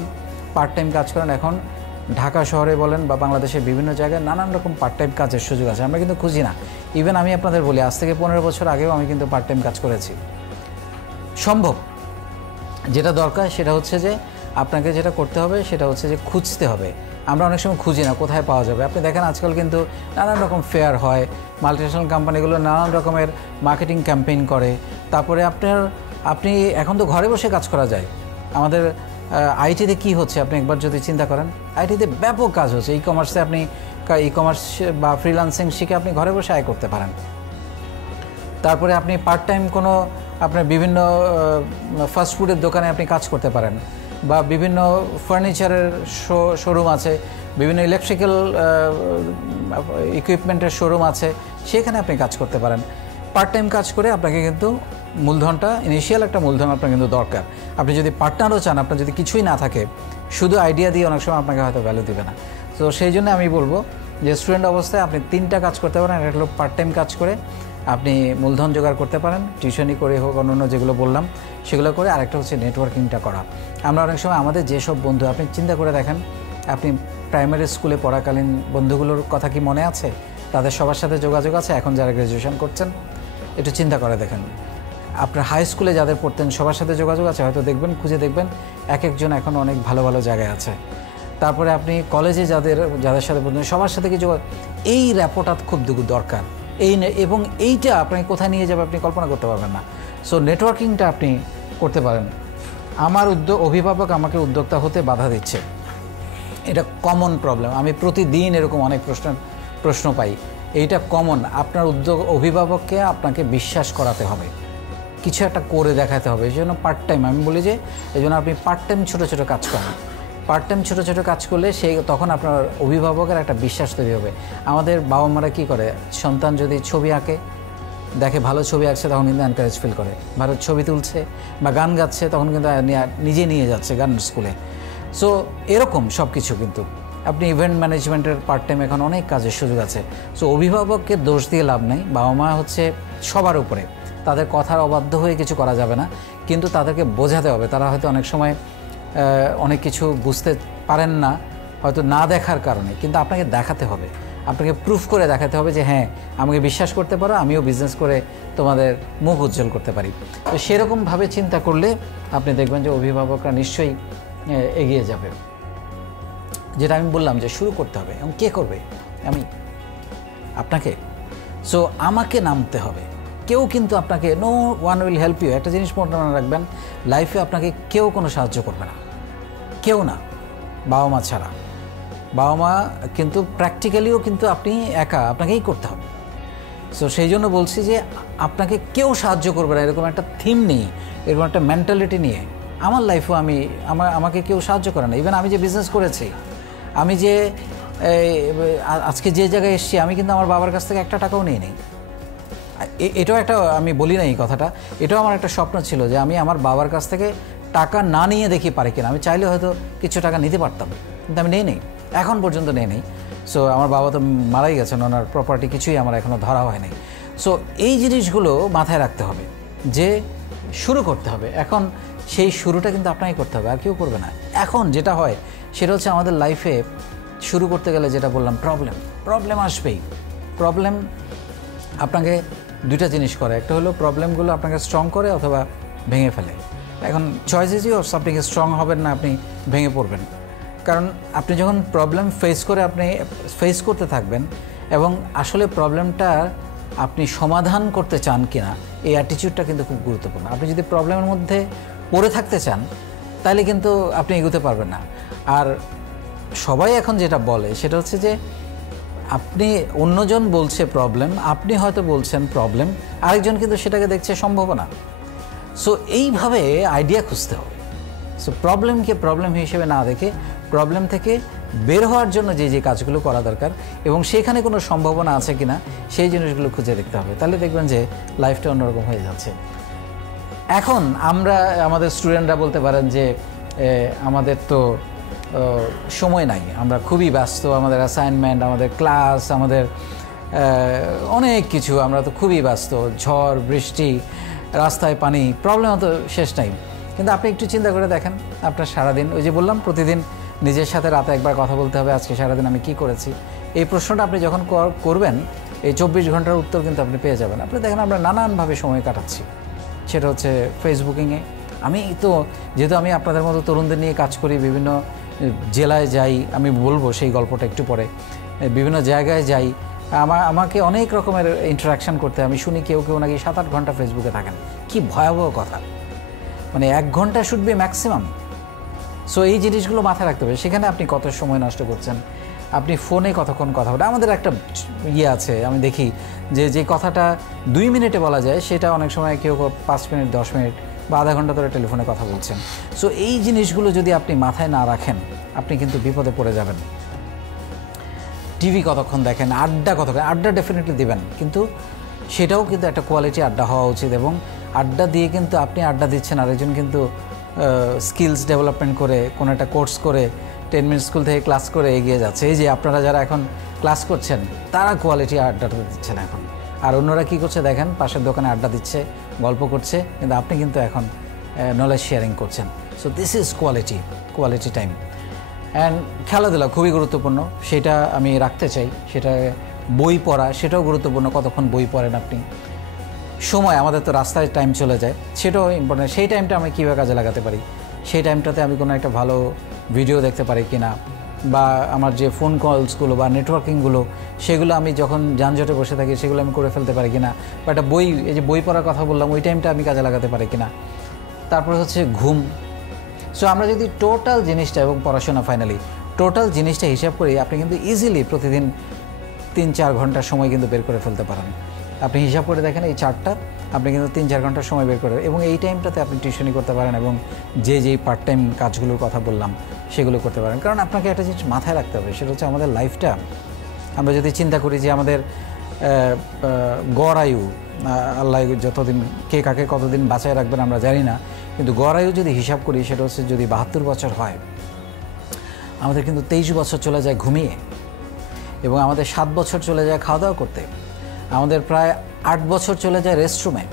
পার্ট টাইম কাজ করেন। এখন ঢাকা শহরে বলেন বা বাংলাদেশের বিভিন্ন জায়গায় নানান রকম পার্ট টাইম কাজের সুযোগ আছে, আমরা কিন্তু খুঁজি না। ইভেন আমি আপনাদের বলি, আজ থেকে 15 বছর আগেও আমি কিন্তু পার্ট টাইম কাজ করেছি। সম্ভব। যেটা দরকার সেটা হচ্ছে যে আপনাকে যেটা করতে হবে সেটা হচ্ছে যে খুঁজতে হবে। আমরা অনেক সময় খুঁজি না কোথায় পাওয়া যাবে। আপনি দেখেন আজকাল কিন্তু নানান রকম ফেয়ার হয়, মাল্টিন্যাশনাল কোম্পানিগুলো নানান রকমের মার্কেটিং ক্যাম্পেইন করে। তারপরে আপনি এখন তো ঘরে বসে কাজ করা যায়। আমাদের আইটিতে কি হচ্ছে আপনি একবার যদি চিন্তা করেন, আইটিতে ব্যাপক কাজ হচ্ছে। ই কমার্স বা ফ্রিল্যান্সিং শিখে আপনি ঘরে বসে আয় করতে পারেন। তারপরে আপনি পার্ট টাইম কোনো আপনার বিভিন্ন ফাস্টফুডের দোকানে আপনি কাজ করতে পারেন, বা বিভিন্ন ফার্নিচারের শোরুম আছে, বিভিন্ন ইলেকট্রিক্যাল ইকুইপমেন্টের শোরুম আছে, সেখানে আপনি কাজ করতে পারেন। পার্ট টাইম কাজ করে আপনাকে কিন্তু মূলধনটা, ইনিশিয়াল একটা মূলধন আপনার কিন্তু দরকার। আপনি যদি পার্টনারও চান, আপনার যদি কিছুই না থাকে, শুধু আইডিয়া দিয়ে অনেক সময় আপনাকে হয়তো ভ্যালু দেবে না। তো সেই জন্য আমি বলবো যে স্টুডেন্ট অবস্থায় আপনি 3টা কাজ করতে পারেন। একটা হলো পার্ট টাইম কাজ করে আপনি মূলধন জোগাড় করতে পারেন, টিউশনি করে হোক, অন্য যেগুলো বললাম সেগুলো করে। আরেকটা হচ্ছে নেটওয়ার্কিংটা করা। আমরা অনেক সময় আমাদের যেসব বন্ধু, আপনি চিন্তা করে দেখেন, আপনি প্রাইমারি স্কুলে পড়াকালীন বন্ধুগুলোর কথা কি মনে আছে? তাদের সবার সাথে যোগাযোগ আছে? এখন যারা গ্র্যাজুয়েশন করছেন একটু চিন্তা করে দেখেন। আপনার হাই স্কুলে যাদের পড়তেন সবার সাথে যোগাযোগ আছে? হয়তো দেখবেন, খুঁজে দেখবেন এক একজন এখন অনেক ভালো ভালো জায়গায় আছে। তারপরে আপনি কলেজে যাদের সাথে পড়তেন সবার সাথে কি যোগাযোগ? এই র্যাপোটা খুব দরকার। এবং এইটা আপনাকে কোথায় নিয়ে যাবে আপনি কল্পনা করতে পারবেন না। সো নেটওয়ার্কিংটা আপনি করতে পারেন। আমার অভিভাবক আমাকে উদ্যোক্তা হতে বাধা দিচ্ছে, এটা কমন প্রবলেম। আমি প্রতিদিন এরকম অনেক প্রশ্ন পাই। এইটা কমন। আপনার অভিভাবককে আপনাকে বিশ্বাস করাতে হবে, কিছু একটা করে দেখাতে হবে। এই জন্য পার্ট টাইম, আমি বলি যে এই জন্য আপনি পার্ট টাইম ছোটো ছোটো কাজ করেন। পার্ট টাইম ছোটো ছোটো কাজ করলে তখন আপনার অভিভাবকের একটা বিশ্বাস তৈরি হবে। আমাদের বাবা মারা কী করে, সন্তান যদি ছবি আঁকে, দেখে ভালো ছবি আঁকছে, তখন কিন্তু এনকারেজ ফিল করে। ভালো ছবি তুলছে বা গান গাচ্ছে, তখন কিন্তু নিজে নিয়ে যাচ্ছে গান স্কুলে। সো এরকম সব কিছু কিন্তু আপনি ইভেন্ট ম্যানেজমেন্টের পার্ট টাইম এখন অনেক কাজের সুযোগ আছে। সো অভিভাবককে দোষ দিয়ে লাভ নেই। বাবা মা হচ্ছে সবার উপরে, তাদের কথার অবাধ্য হয়ে কিছু করা যাবে না, কিন্তু তাদেরকে বোঝাতে হবে। তারা হয়তো অনেক সময় অনেক কিছু বুঝতে পারেন না, হয়তো না দেখার কারণে, কিন্তু আপনাকে দেখাতে হবে, আপনাকে প্রুফ করে দেখাতে হবে যে হ্যাঁ আমাকে বিশ্বাস করতে পারো, আমিও বিজনেস করে তোমাদের মুখ উজ্জ্বল করতে পারি। তো সেরকমভাবে চিন্তা করলে আপনি দেখবেন যে অভিভাবকরা নিশ্চয়ই এগিয়ে যাবে। যেটা আমি বললাম যে শুরু করতে হবে, এবং কে করবে? আপনাকে। সো আমাকে নামতে হবে। কেউ কিন্তু আপনাকে, no one will help you. একটা জিনিস মনে রাখবেন, লাইফে আপনাকে কেউ কোনো সাহায্য করবে না, কেউ না। বাবা মা ছাড়া। বাবা মা কিন্তু প্র্যাকটিক্যালিও কিন্তু আপনি একা, আপনাকেই করতে হবে। সো সেই জন্য বলছি যে আপনাকে কেউ সাহায্য করবে না, এরকম একটা থিম নেই, এরকম একটা মেন্টালিটি নিয়ে আমার লাইফেও আমাকে কেউ সাহায্য করে না। ইভেন আমি যে বিজনেস করেছি, আমি যে আজকে যে জায়গায় এসেছি, আমি কিন্তু আমার বাবার কাছ থেকে একটা টাকাও নিই। এটাও একটা, আমি বলি না এই কথাটা, এটাও আমার একটা স্বপ্ন ছিল যে আমি আমার বাবার কাছ থেকে টাকা না নিয়ে দেখি পারি কিনা। আমি চাইলে হয়তো কিছু টাকা নিতে পারতাম, কিন্তু আমি নেই এখন পর্যন্ত নেই। সো আমার বাবা তো মারাই গেছেন, ওনার প্রপার্টি কিছুই আমার এখনও ধরা হয়নি। সো এই জিনিসগুলো মাথায় রাখতে হবে যে শুরু করতে হবে। এখন সেই শুরুটা কিন্তু আপনাকে করতে হবে, আর কেউ করবে না। এখন যেটা হয় সেটা হচ্ছে আমাদের লাইফে শুরু করতে গেলে যেটা বললাম, প্রবলেম আসবেই। প্রবলেম আপনাকে দুইটা জিনিস করে, একটা হলো প্রবলেমগুলো আপনাকে স্ট্রং করে অথবা ভেঙে ফেলে। এখন চয়েস ইজ ইয়োর্স, আপনি কি স্ট্রং হবেন না আপনি ভেঙে পড়বেন। কারণ আপনি যখন প্রবলেম ফেস করতে থাকবেন এবং আসলে প্রবলেমটা আপনি সমাধান করতে চান কিনা, এই অ্যাটিটিউডটা কিন্তু খুব গুরুত্বপূর্ণ। আপনি যদি প্রবলেমের মধ্যে পড়ে থাকতে চান তাহলে কিন্তু আপনি এগোতে পারবেন না। আর সবাই এখন যেটা বলে সেটা হচ্ছে যে আপনি, অন্যজন বলছে প্রবলেম, আপনি হয়তো বলছেন প্রবলেম, আরেকজন কিন্তু সেটাকে দেখছে সম্ভাবনা। সো এইভাবে আইডিয়া খুঁজতে হবে। সো প্রবলেমকে প্রবলেম হিসেবে না দেখে প্রবলেম থেকে বের হওয়ার জন্য যে কাজগুলো করা দরকার এবং সেখানে কোনো সম্ভাবনা আছে কিনা সেই জিনিসগুলো খুঁজে দেখতে হবে। তাহলে দেখবেন যে লাইফটা অন্যরকম হয়ে যাচ্ছে। এখন আমাদের স্টুডেন্টরা বলতে পারেন যে আমাদের তো সময় নাই, আমরা খুবই ব্যস্ত, আমাদের অ্যাসাইনমেন্ট, আমাদের ক্লাস, আমাদের অনেক কিছু, আমরা তো খুবই ব্যস্ত, ঝড় বৃষ্টি, রাস্তায় পানি, প্রবলেম তো শেষ নাই। কিন্তু আপনি একটু চিন্তা করে দেখেন, আপনার সারাদিন, ওই যে বললাম প্রতিদিন নিজের সাথে রাতে একবার কথা বলতে হবে, আজকে সারাদিন আমি কি করেছি। এই প্রশ্নটা আপনি যখন করবেন, এই 24 ঘন্টার উত্তর কিন্তু আপনি পেয়ে যাবেন। আপনি দেখেন আমরা নানানভাবে সময় কাটাচ্ছি, সেটা হচ্ছে ফেসবুকিংয়ে। যেহেতু আমি আপনাদের মতো তরুণদের নিয়ে কাজ করি, বিভিন্ন জেলায় যাই, আমি বলবো সেই গল্পটা একটু পরে, বিভিন্ন জায়গায় যাই, আমাকে অনেক রকমের ইন্টারাকশান করতে, আমি শুনি কেউ নাকি 7-8 ঘন্টা ফেসবুকে থাকেন। কি ভয়াবহ কথা, মানে 1 ঘন্টা শুড বি ম্যাক্সিমাম। সো এই জিনিসগুলো মাথায় রাখতে হবে। সেখানে আপনি কত সময় নষ্ট করছেন, আপনি ফোনে কতক্ষণ কথা বলেন। আমাদের একটা আছে, আমি দেখি যে কথাটা 2 মিনিটে বলা যায়, সেটা অনেক সময় কেউ 5 মিনিট, 10 মিনিট বা আধা ঘন্টা ধরে টেলিফোনে কথা বলছেন। সো এই জিনিসগুলো যদি আপনি মাথায় না রাখেন, আপনি কিন্তু বিপদে পড়ে যাবেন। টিভি কতক্ষণ দেখেন, আড্ডা ডেফিনেটলি দিবেন, কিন্তু সেটাও কিন্তু একটা কোয়ালিটি আড্ডা হওয়া উচিত। এবং আড্ডা দিয়ে কিন্তু আপনি আড্ডা দিচ্ছেন, আরেকজন কিন্তু স্কিলস ডেভেলপমেন্ট করে, কোনো একটা কোর্স করে, 10 মিনিট স্কুল থেকে ক্লাস করে এগিয়ে যাচ্ছে। এই যে আপনারা যারা এখন ক্লাস করছেন, তারা কোয়ালিটি আড্ডাটা দিচ্ছেন এখন। আর অন্যরা কী করছে দেখেন, পাশের দোকানে আড্ডা দিচ্ছে, গল্প করছে, কিন্তু আপনি কিন্তু এখন নলেজ শেয়ারিং করছেন। So this is quality time. And খেলাধুলা খুবই গুরুত্বপূর্ণ, সেটা আমি রাখতে চাই। সেটা বই পড়া, সেটাও গুরুত্বপূর্ণ, কতক্ষণ বই পড়েন আপনি। সময়, আমাদের তো রাস্তায় টাইম চলে যায়, সেটাও ইম্পর্টেন্ট। সেই টাইমটা আমি কীভাবে কাজে লাগাতে পারি, সেই টাইমটাতে আমি কোনো একটা ভালো ভিডিও দেখতে পারি কিনা, বা আমার যে ফোন কলসগুলো বা নেটওয়ার্কিংগুলো, সেগুলো আমি যখন যানজটে বসে থাকি সেগুলো আমি করে ফেলতে পারি কিনা, বা একটা এই যে বই পড়ার কথা বললাম, ওই টাইমটা আমি কাজে লাগাতে পারি কিনা। তারপর হচ্ছে ঘুম। সো আমরা যদি টোটাল জিনিসটা, এবং পড়াশোনা, ফাইনালি টোটাল জিনিসটা হিসাব করি, আপনি কিন্তু ইজিলি প্রতিদিন 3-4 ঘন্টার সময় কিন্তু বের করে ফেলতে পারেন। আপনি হিসাব করে দেখেন, এই চারটা আপনি কিন্তু 3-4 ঘন্টার সময় বের করে, এবং এই টাইমটাতে আপনি টিউশনি করতে পারেন এবং যেই পার্ট টাইম কাজগুলোর কথা বললাম সেগুলো করতে পারেন। কারণ আপনাকে একটা জিনিস মাথায় রাখতে হবে, সেটা হচ্ছে আমাদের লাইফটা, আমরা যদি চিন্তা করি যে আমাদের গড় আয়ু, আল্লাহ যতদিন, কে কাকে কতদিন বাঁচায় রাখবেন আমরা জানি না, কিন্তু গড় আয়ু যদি হিসাব করি, সেটা হচ্ছে যদি 72 বছর হয়, আমাদের কিন্তু 23 বছর চলে যায় ঘুমিয়ে, এবং আমাদের 7 বছর চলে যায় খাওয়া দাওয়া করতে, আমাদের প্রায় 8 বছর চলে যায় রেস্টরুমে,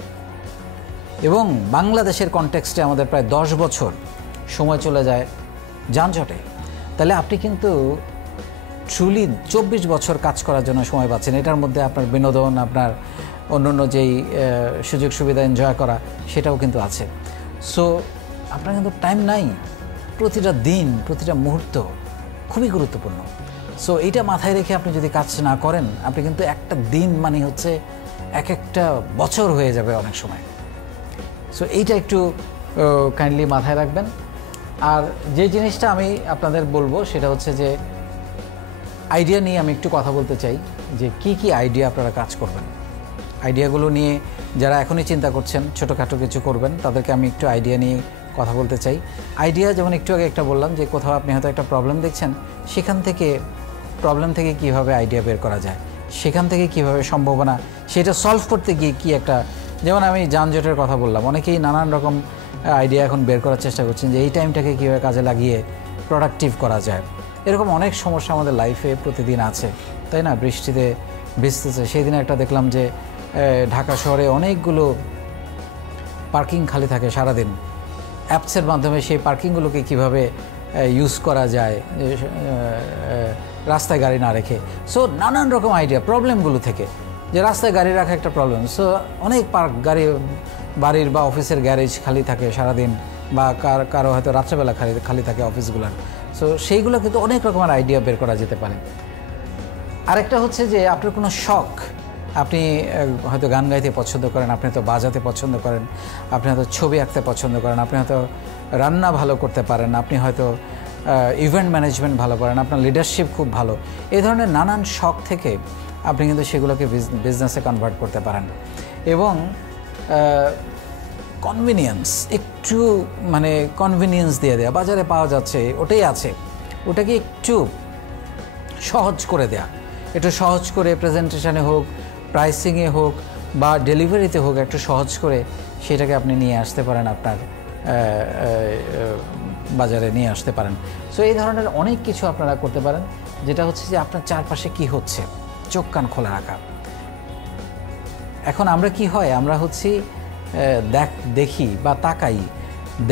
এবং বাংলাদেশের কনটেক্সটে আমাদের প্রায় 10 বছর সময় চলে যায় যানজটে। তাহলে আপনি কিন্তু ট্রুলি 24 বছর কাজ করার জন্য সময় পাচ্ছেন। এটার মধ্যে আপনার বিনোদন, আপনার অন্য যেই সুযোগ সুবিধা এনজয় করা, সেটাও কিন্তু আছে। সো আপনার কিন্তু টাইম নাই, প্রতিটা দিন, প্রতিটা মুহূর্ত খুবই গুরুত্বপূর্ণ। সো এইটা মাথায় রেখে আপনি যদি কাজ না করেন, আপনি কিন্তু একটা দিন মানে হচ্ছে একটা বছর হয়ে যাবে অনেক সময়। সো এইটা একটু কাইন্ডলি মাথায় রাখবেন। আর যে জিনিসটা আমি আপনাদের বলবো সেটা হচ্ছে যে আইডিয়া নিয়ে আমি একটু কথা বলতে চাই যে কি আইডিয়া আপনারা কাজ করবেন। আইডিয়াগুলো নিয়ে যারা এখনই চিন্তা করছেন ছোটোখাটো কিছু করবেন, তাদেরকে আমি একটু আইডিয়া নিয়ে কথা বলতে চাই। আইডিয়া যেমন একটু আগে একটা বললাম যে কোথাও আপনি হয়তো একটা প্রবলেম দেখছেন, সেখান থেকে প্রবলেম থেকে কিভাবে আইডিয়া বের করা যায়, সেখান থেকে কিভাবে সম্ভাবনা সেটা সলভ করতে গিয়ে কি একটা, যেমন আমি যানজটের কথা বললাম, অনেকেই নানান রকম আইডিয়া এখন বের করার চেষ্টা করছেন যে এই টাইমটাকে কীভাবে কাজে লাগিয়ে প্রোডাক্টিভ করা যায়। এরকম অনেক সমস্যা আমাদের লাইফে প্রতিদিন আছে, তাই না? বৃষ্টিতে ভিজতেছে, সেই দিনে একটা দেখলাম যে ঢাকা শহরে অনেকগুলো পার্কিং খালি থাকে সারাদিন। অ্যাপসের মাধ্যমে সেই পার্কিংগুলোকে কীভাবে ইউজ করা যায় রাস্তায় গাড়ি না রেখে। সো নানান রকম আইডিয়া প্রবলেমগুলো থেকে, যে রাস্তায় গাড়ি রাখা একটা প্রবলেম, সো অনেক গাড়ি বাড়ির বা অফিসের গ্যারেজ খালি থাকে সারাদিন, বা কারো হয়তো রাত্রেবেলা খালি থাকে অফিসগুলোর। সো সেইগুলো কিন্তু অনেক রকমের আইডিয়া বের করা যেতে পারে। আরেকটা হচ্ছে যে আপনার কোনো শখ, আপনি হয়তো গান গাইতে পছন্দ করেন, আপনি হয়তো বাজাতে পছন্দ করেন, আপনি হয়তো ছবি আঁকতে পছন্দ করেন, আপনি হয়তো রান্না ভালো করতে পারেন, আপনি হয়তো ইভেন্ট ম্যানেজমেন্ট ভালো পারেন, আপনার লিডারশিপ খুব ভালো। এই ধরনের নানান শখ থেকে আপনি কিন্তু সেগুলোকে বিজনেসে কনভার্ট করতে পারেন। এবং কনভিনিয়েন্স, একটু মানে কনভিনিয়েন্স দিয়ে দেওয়া, বাজারে পাওয়া যাচ্ছে ওটাই আছে, ওটাকে একটু সহজ করে দেয়া, একটু সহজ করে প্রেজেন্টেশনে হোক, প্রাইসিংয়ে হোক বা ডেলিভারিতে হোক, একটু সহজ করে সেটাকে আপনি নিয়ে আসতে পারেন, আপনার বাজারে নিয়ে আসতে পারেন। সো এই ধরনের অনেক কিছু আপনারা করতে পারেন, যেটা হচ্ছে যে আপনার চারপাশে কি হচ্ছে চোখ কান খোলা রাখা। এখন আমরা কি হয়, আমরা হচ্ছি দেখি বা তাকাই,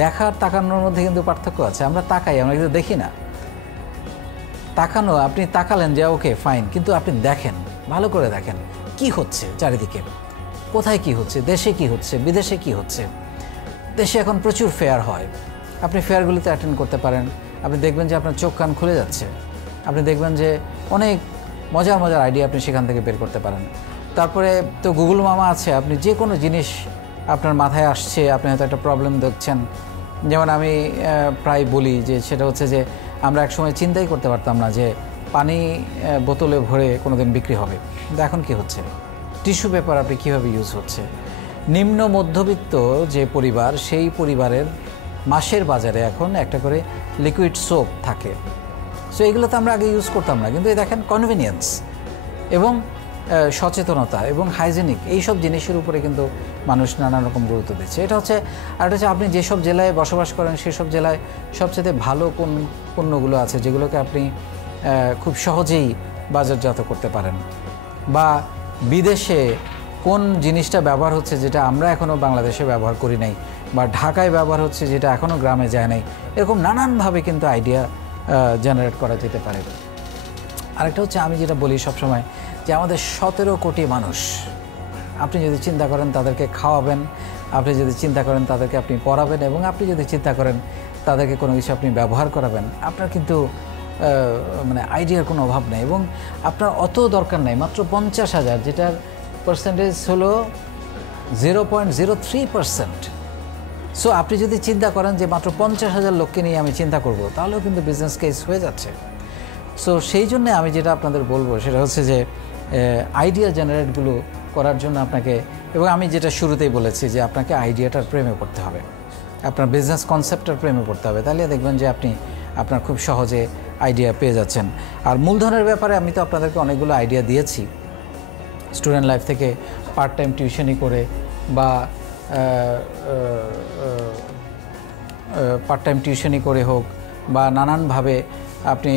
দেখার তাকানোর মধ্যে কিন্তু পার্থক্য আছে। আমরা তাকাই, আমরা কিন্তু দেখি না। তাকানো, আপনি তাকালেন যে ওকে ফাইন, কিন্তু আপনি দেখেন, ভালো করে দেখেন কি হচ্ছে চারিদিকে, কোথায় কি হচ্ছে, দেশে কি হচ্ছে, বিদেশে কি হচ্ছে। দেশে এখন প্রচুর ফেয়ার হয়, আপনি ফেয়ারগুলিতে অ্যাটেন্ড করতে পারেন, আপনি দেখবেন যে আপনার চোখ কান খুলে যাচ্ছে, আপনি দেখবেন যে অনেক মজার মজার আইডিয়া আপনি সেখান থেকে বের করতে পারেন। তারপরে তো গুগল মামা আছে, আপনি যে কোনো জিনিস আপনার মাথায় আসছে, আপনি হয়তো একটা প্রবলেম দেখছেন, যেমন আমি প্রায় বলি যে সেটা হচ্ছে যে আমরা একসময় চিন্তাই করতে পারতাম না যে পানি বোতলে ভরে কোনো দিন বিক্রি হবে, কিন্তু এখন কি হচ্ছে, টিস্যু পেপার আপনি কীভাবে ইউজ হচ্ছে। নিম্ন মধ্যবিত্ত যে পরিবার, সেই পরিবারের মাসের বাজারে এখন একটা করে লিকুইড সোপ থাকে। সো এগুলো তো আমরা আগে ইউজ করতাম না, কিন্তু এই দেখেন কনভিনিয়েন্স এবং সচেতনতা এবং হাইজেনিক, এইসব জিনিসের উপরে কিন্তু মানুষ নানান রকম গুরুত্ব দিচ্ছে। এটা হচ্ছে, আর এটা হচ্ছে আপনি যেসব জেলায় বসবাস করেন সেসব জেলায় সবচেয়ে ভালো কোন পণ্যগুলো আছে যেগুলোকে আপনি খুব সহজেই বাজারজাত করতে পারেন, বা বিদেশে কোন জিনিসটা ব্যবহার হচ্ছে যেটা আমরা এখনও বাংলাদেশে ব্যবহার করি নাই, বা ঢাকায় ব্যবহার হচ্ছে যেটা এখনও গ্রামে যায় নাই। এরকম নানানভাবে কিন্তু আইডিয়া জেনারেট করা যেতে পারে। আরেকটা হচ্ছে, আমি যেটা বলি সবসময়, যে আমাদের 17 কোটি মানুষ, আপনি যদি চিন্তা করেন তাদেরকে খাওয়াবেন, আপনি যদি চিন্তা করেন তাদেরকে আপনি পড়াবেন, এবং আপনি যদি চিন্তা করেন তাদেরকে কোনো কিছু আপনি ব্যবহার করাবেন, আপনার কিন্তু মানে আইডিয়ার কোনো অভাব নেই। এবং আপনার অত দরকার নেই, মাত্র 50,000, যেটার পার্সেন্টেজ হলো 0.03%। সো আপনি যদি চিন্তা করেন যে মাত্র 50,000 লোককে নিয়ে আমি চিন্তা করব, তাহলেও কিন্তু বিজনেস কেস হয়ে যাচ্ছে। সো সেই জন্যে আমি যেটা আপনাদের বলবো সেটা হচ্ছে যে আইডিয়া জেনারেটগুলো করার জন্য আপনাকে, এবং আমি যেটা শুরুতেই বলেছি যে আপনাকে আইডিয়াটার প্রেমে পড়তে হবে, আপনার বিজনেস কনসেপ্টের প্রেমে পড়তে হবে, তাহলে দেখবেন যে আপনি আপনার খুব সহজে আইডিয়া পেয়ে যাচ্ছেন। আর মূলধনের ব্যাপারে আমি তো আপনাদেরকে অনেকগুলো আইডিয়া দিয়েছি, স্টুডেন্ট লাইফ থেকে পার্ট টাইম টিউশনি করে, বা পার্ট টাইম টিউশনি করে হোক, বা নানানভাবে আপনি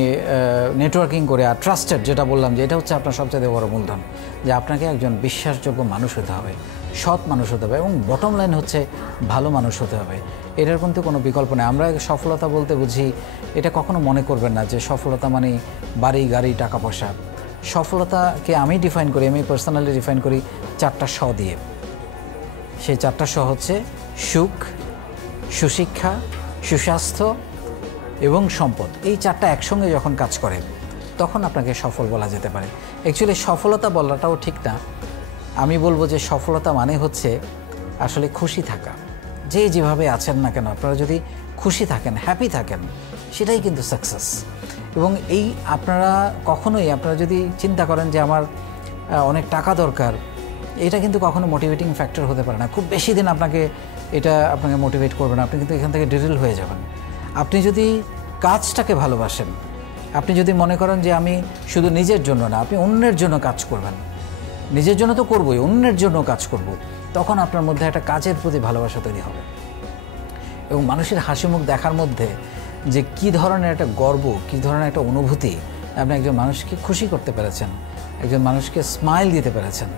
নেটওয়ার্কিং করে। আর ট্রাস্টেড, যেটা বললাম যে এটা হচ্ছে আপনার সবচেয়ে বড় মূলধন, যে আপনাকে একজন বিশ্বাসযোগ্য মানুষ হতে হবে, সৎ মানুষ হতে হবে, এবং বটম লাইন হচ্ছে ভালো মানুষ হতে হবে। এটার কিন্তু কোনো বিকল্প নেই। আমরা সফলতা বলতে বুঝি, এটা কখনো মনে করবেন না যে সফলতা মানে বাড়ি গাড়ি টাকা পয়সা। সফলতাকে আমি ডিফাইন করি, আমি পার্সোনালি ডিফাইন করি 4টা স দিয়ে। সেই 4টা স হচ্ছে সুখ, সুশিক্ষা, সুস্বাস্থ্য এবং সম্পদ। এই 4টা একসঙ্গে যখন কাজ করে তখন আপনাকে সফল বলা যেতে পারে। অ্যাকচুয়ালি সফলতা বলাটাও ঠিক না, আমি বলবো যে সফলতা মানে হচ্ছে আসলে খুশি থাকা, যেভাবে আছেন না কেন, আপনারা যদি খুশি থাকেন, হ্যাপি থাকেন, সেটাই কিন্তু সাকসেস। এবং এই আপনারা কখনোই আপনারা যদি চিন্তা করেন যে আমার অনেক টাকা দরকার, এটা কিন্তু কখনো মোটিভেটিং ফ্যাক্টর হতে পারে না। খুব বেশি দিন এটা আপনাকে মোটিভেট করবে না, আপনি কিন্তু এখান থেকে ডিরেল হয়ে যাবেন। আপনি যদি কাজটাকে ভালোবাসেন, আপনি যদি মনে করেন যে আমি শুধু নিজের জন্য না, আপনি অন্যের জন্য কাজ করবেন, নিজের জন্য তো করবই, অন্যের জন্য কাজ করব, তখন আপনার মধ্যে একটা কাজের প্রতি ভালোবাসা তৈরি হবে। এবং মানুষের হাসি মুখ দেখার মধ্যে যে কী ধরনের একটা গর্ব, কী ধরনের একটা অনুভূতি, আপনি একজন মানুষকে খুশি করতে পেরেছেন, একজন মানুষকে স্মাইল দিতে পেরেছেন,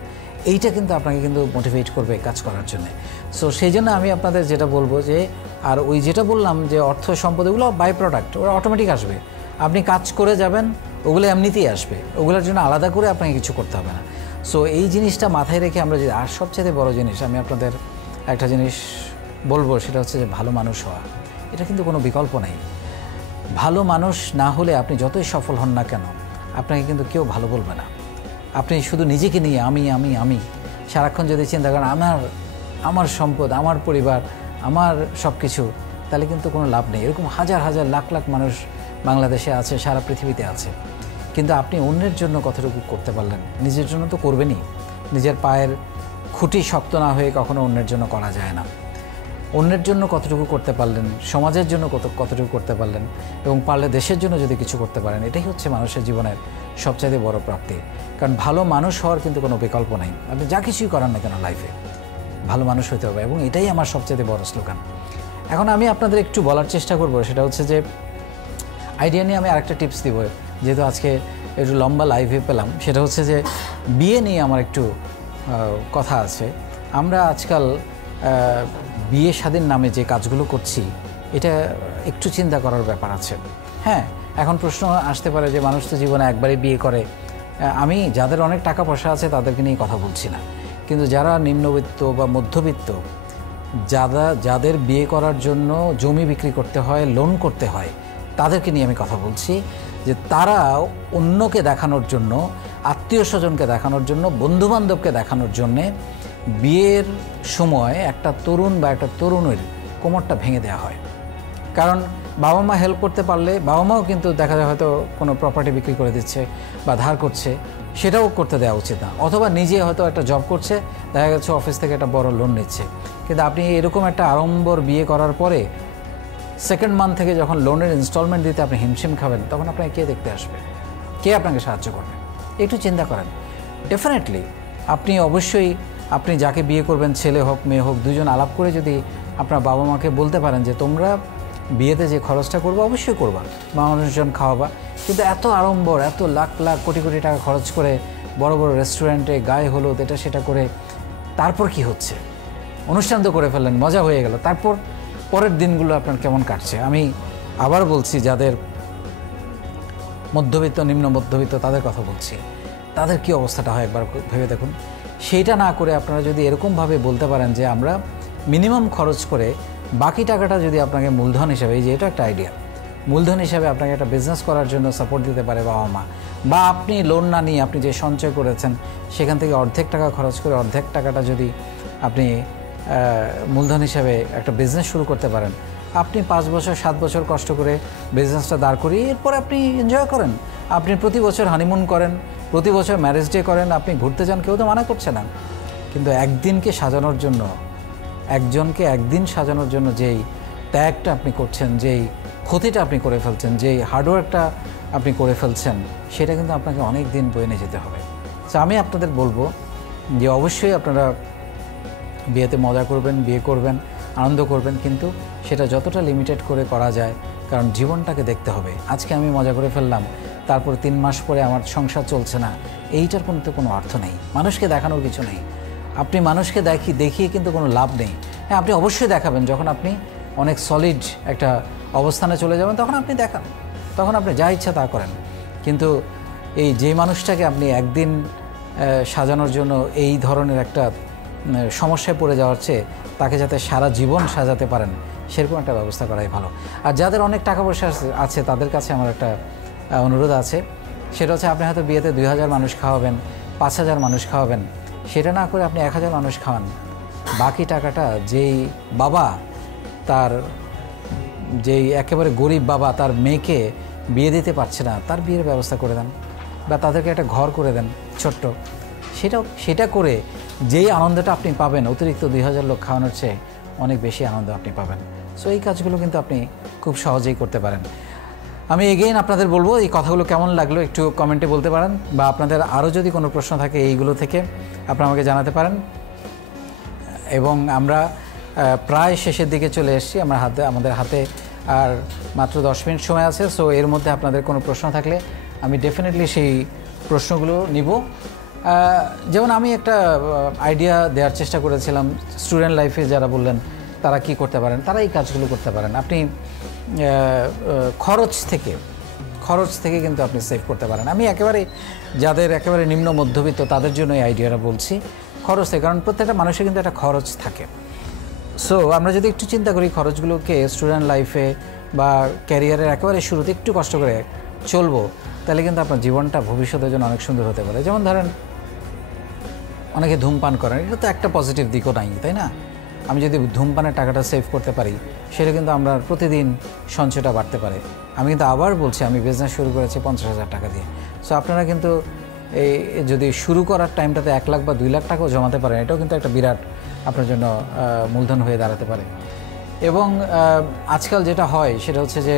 এইটা কিন্তু আপনাকে কিন্তু মোটিভেট করবে কাজ করার জন্য। সো সেই জন্য আমি আপনাদের যেটা বলবো যে, আর ওই যেটা বললাম যে অর্থ সম্পদ এগুলো বাই প্রোডাক্ট, ওরা অটোমেটিক আসবে, আপনি কাজ করে যাবেন, ওগুলো এমনিতেই আসবে, ওগুলোর জন্য আলাদা করে আপনাকে কিছু করতে হবে না। সো এই জিনিসটা মাথায় রেখে আমরা যদি, আর সবচেয়ে বড় জিনিস আমি আপনাদের একটা জিনিস বলবো, সেটা হচ্ছে যে ভালো মানুষ হওয়া। এটা কিন্তু কোনো বিকল্প নেই। ভালো মানুষ না হলে আপনি যতই সফল হন না কেন, আপনাকে কিন্তু কেউ ভালো বলবে না। আপনি শুধু নিজেকে নিয়ে আমি আমি আমি সারাক্ষণ যদি চিন্তা করেন আমার সম্পদ, আমার পরিবার, আমার সব কিছু, তাহলে কিন্তু কোনো লাভ নেই। এরকম হাজার হাজার লাখ লাখ মানুষ বাংলাদেশে আছে, সারা পৃথিবীতে আছে, কিন্তু আপনি অন্যের জন্য কতটুকু করতে পারলেন? নিজের জন্য তো করবেনই। নিজের পায়ের খুঁটি শক্ত না হয়ে কখনো অন্যের জন্য করা যায় না। অন্যের জন্য কতটুকু করতে পারলেন, সমাজের জন্য কতটুকু করতে পারলেন, এবং পারলে দেশের জন্য যদি কিছু করতে পারেন, এটাই হচ্ছে মানুষের জীবনের সবচাইতে বড় প্রাপ্তি। কারণ ভালো মানুষ হওয়ার কিন্তু কোনো বিকল্প নেই। আপনি যা কিছুই করান না কেন লাইফে, ভালো মানুষ হতে হবে, এবং এটাই আমার সবচাইতে বড় স্লোগান। এখন আমি আপনাদের একটু বলার চেষ্টা করব, সেটা হচ্ছে যে আইডিয়া নিয়ে আমি আরেকটা টিপস দিব, যেহেতু আজকে একটু লম্বা লাইভে পেলাম। সেটা হচ্ছে যে বিয়ে নিয়ে আমার একটু কথা আছে। আমরা আজকাল বিয়ে স্বাধীন নামে যে কাজগুলো করছি, এটা একটু চিন্তা করার ব্যাপার আছে। হ্যাঁ, এখন প্রশ্ন আসতে পারে যে মানুষ তো জীবনে একবারই বিয়ে করে। আমি যাদের অনেক টাকা পয়সা আছে তাদেরকে নিয়ে কথা বলছি না, কিন্তু যারা নিম্নবিত্ত বা মধ্যবিত্ত, যাদের বিয়ে করার জন্য জমি বিক্রি করতে হয়, লোন করতে হয়, তাদেরকে নিয়ে আমি কথা বলছি। যে তারা অন্যকে দেখানোর জন্য, আত্মীয় স্বজনকে দেখানোর জন্য, বন্ধুবান্ধবকে দেখানোর জন্যে বিয়ের সময় একটা তরুণ বা একটা তরুণীর কোমরটা ভেঙে দেওয়া হয়। কারণ বাবা মা হেল্প করতে পারলে, বাবা মাও কিন্তু দেখা যায় হয়তো কোনো প্রপার্টি বিক্রি করে দিচ্ছে বা ধার করছে, সেটাও করতে দেওয়া উচিত না। অথবা নিজে হয়তো একটা জব করছে, দেখা গেছে অফিস থেকে একটা বড় লোন নিচ্ছে, কিন্তু আপনি এরকম একটা আড়ম্বর বিয়ে করার পরে সেকেন্ড মান্থ থেকে যখন লোনের ইনস্টলমেন্ট দিতে আপনি হিমশিম খাবেন, তখন আপনাকে কে দেখতে আসবে, কে আপনাকে সাহায্য করবে? একটু চিন্তা করেন। ডেফিনেটলি আপনি অবশ্যই আপনি যাকে বিয়ে করবেন, ছেলে হোক মেয়ে হোক, দুজন আলাপ করে যদি আপনার বাবা মাকে বলতে পারেন যে তোমরা বিয়েতে যে খরচটা করবো অবশ্যই করবা, মানুষজন খাওয়াবা, কিন্তু এত আড়ম্বর, এত লাখ লাখ কোটি কোটি টাকা খরচ করে বড় বড় রেস্টুরেন্টে গায়ে হলুদ এটা সেটা করে তারপর কি হচ্ছে? অনুষ্ঠান তো করে ফেললেন, মজা হয়ে গেল, তারপর পরের দিনগুলো আপনার কেমন কাটছে? আমি আবার বলছি, যাদের মধ্যবিত্ত, নিম্ন মধ্যবিত্ত, তাদের কথা বলছি, তাদের কি অবস্থাটা হয় একবার ভেবে দেখুন। সেইটা না করে আপনারা যদি এরকমভাবে বলতে পারেন যে আমরা মিনিমাম খরচ করে বাকি টাকাটা যদি আপনাকে মূলধন হিসাবে, এই যে এটা একটা আইডিয়া, মূলধন হিসাবে আপনাকে একটা বিজনেস করার জন্য সাপোর্ট দিতে পারে বাবা মা, বা আপনি লোন না নিয়ে আপনি যে সঞ্চয় করেছেন সেখান থেকে অর্ধেক টাকা খরচ করে অর্ধেক টাকাটা যদি আপনি মূলধন হিসাবে একটা বিজনেস শুরু করতে পারেন, আপনি 5 বছর 7 বছর কষ্ট করে বিজনেসটা দাঁড় করিয়ে এরপর আপনি এনজয় করেন। আপনি প্রতি বছর হানিমুন করেন, প্রতি বছর ম্যারেজ ডে করেন, আপনি ঘুরতে যান, কেউ তো মানা করছে না। কিন্তু একদিনকে সাজানোর জন্য, একজনকে একদিন সাজানোর জন্য যেই ত্যাগটা আপনি করছেন, যেই ক্ষতিটা আপনি করে ফেলছেন, যেই হার্ডওয়ার্কটা আপনি করে ফেলছেন, সেটা কিন্তু আপনাকে অনেক দিন বয়ে নিয়ে যেতে হবে। তো আমি আপনাদের বলবো যে অবশ্যই আপনারা বিয়েতে মজা করবেন, বিয়ে করবেন, আনন্দ করবেন, কিন্তু সেটা যতটা লিমিটেড করে করা যায়, কারণ জীবনটাকে দেখতে হবে। আজকে আমি মজা করে ফেললাম, তারপর 3 মাস পরে আমার সংসার চলছে না, এইটার কোনো অর্থ নেই। মানুষকে দেখানোর কিছু নেই। আপনি মানুষকে দেখিয়ে কিন্তু কোনো লাভ নেই। হ্যাঁ, আপনি অবশ্যই দেখাবেন যখন আপনি অনেক সলিড একটা অবস্থানে চলে যাবেন, তখন আপনি দেখান, তখন আপনি যা ইচ্ছা তা করেন। কিন্তু এই যে মানুষটাকে আপনি একদিন সাজানোর জন্য এই ধরনের একটা সমস্যায় পড়ে যাওয়ার চেয়ে তাকে যাতে সারা জীবন সাজাতে পারেন, সেরকম একটা ব্যবস্থা করাই ভালো। আর যাদের অনেক টাকা পয়সা আছে তাদের কাছে আমার একটা অনুরোধ আছে, সেটা হচ্ছে আপনি হয়তো বিয়েতে 2000 মানুষ খাওয়াবেন, 5000 মানুষ খাওয়াবেন, সেটা না করে আপনি 1000 মানুষ খাওয়ান। বাকি টাকাটা যেই বাবা তার যেই একেবারে গরিব বাবা তার মেয়েকে বিয়ে দিতে পারছে না, তার বিয়ের ব্যবস্থা করে দেন, বা তাদেরকে একটা ঘর করে দেন ছোট্ট। সেটা করে যেই আনন্দটা আপনি পাবেন অতিরিক্ত 2000 লোক খাওয়ানোর চেয়ে অনেক বেশি আনন্দ আপনি পাবেন। সো এই কাজগুলো কিন্তু আপনি খুব সহজেই করতে পারেন। আমি এগেইন আপনাদের বলবো এই কথাগুলো কেমন লাগলো একটু কমেন্টে বলতে পারেন, বা আপনাদের আরও যদি কোনো প্রশ্ন থাকে এইগুলো থেকে আপনারা আমাকে জানাতে পারেন। এবং আমরা প্রায় শেষের দিকে চলে এসেছি, আমাদের হাতে আর মাত্র 10 মিনিট সময় আছে। সো এর মধ্যে আপনাদের কোনো প্রশ্ন থাকলে আমি ডেফিনেটলি সেই প্রশ্নগুলো নিব। যেমন আমি একটা আইডিয়া দেওয়ার চেষ্টা করেছিলাম, স্টুডেন্ট লাইফে যারা বললেন তারা কি করতে পারেন, তারা এই কাজগুলো করতে পারেন। আপনি খরচ থেকে কিন্তু আপনি সেভ করতে পারেন। আমি যাদের একেবারে নিম্ন মধ্যবিত্ত তাদের জন্য এই আইডিয়াটা বলছি, খরচ থেকে, কারণ প্রত্যেকটা মানুষের কিন্তু একটা খরচ থাকে। সো আমরা যদি একটু চিন্তা করি খরচগুলোকে স্টুডেন্ট লাইফে বা ক্যারিয়ারের একেবারে শুরুতে একটু কষ্ট করে চলবো, তাহলে কিন্তু আপনার জীবনটা ভবিষ্যতের জন্য অনেক সুন্দর হতে পারে। যেমন ধরেন অনেকে ধূমপান করেন, এটা তো একটা পজিটিভ দিকও নাই, তাই না? আমি যদি ধূমপানের টাকাটা সেভ করতে পারি, সেটা কিন্তু আমরা প্রতিদিন সঞ্চয়টা বাড়তে পারে। আমি কিন্তু আবার বলছি, আমি বিজনেস শুরু করেছি 50,000 টাকা দিয়ে। সো আপনারা কিন্তু এই যদি শুরু করার টাইমটাতে 1 লাখ বা 2 লাখ টাকাও জমাতে পারেন, এটাও কিন্তু একটা বিরাট আপনার জন্য মূলধন হয়ে দাঁড়াতে পারে। এবং আজকাল যেটা হয় সেটা হচ্ছে যে,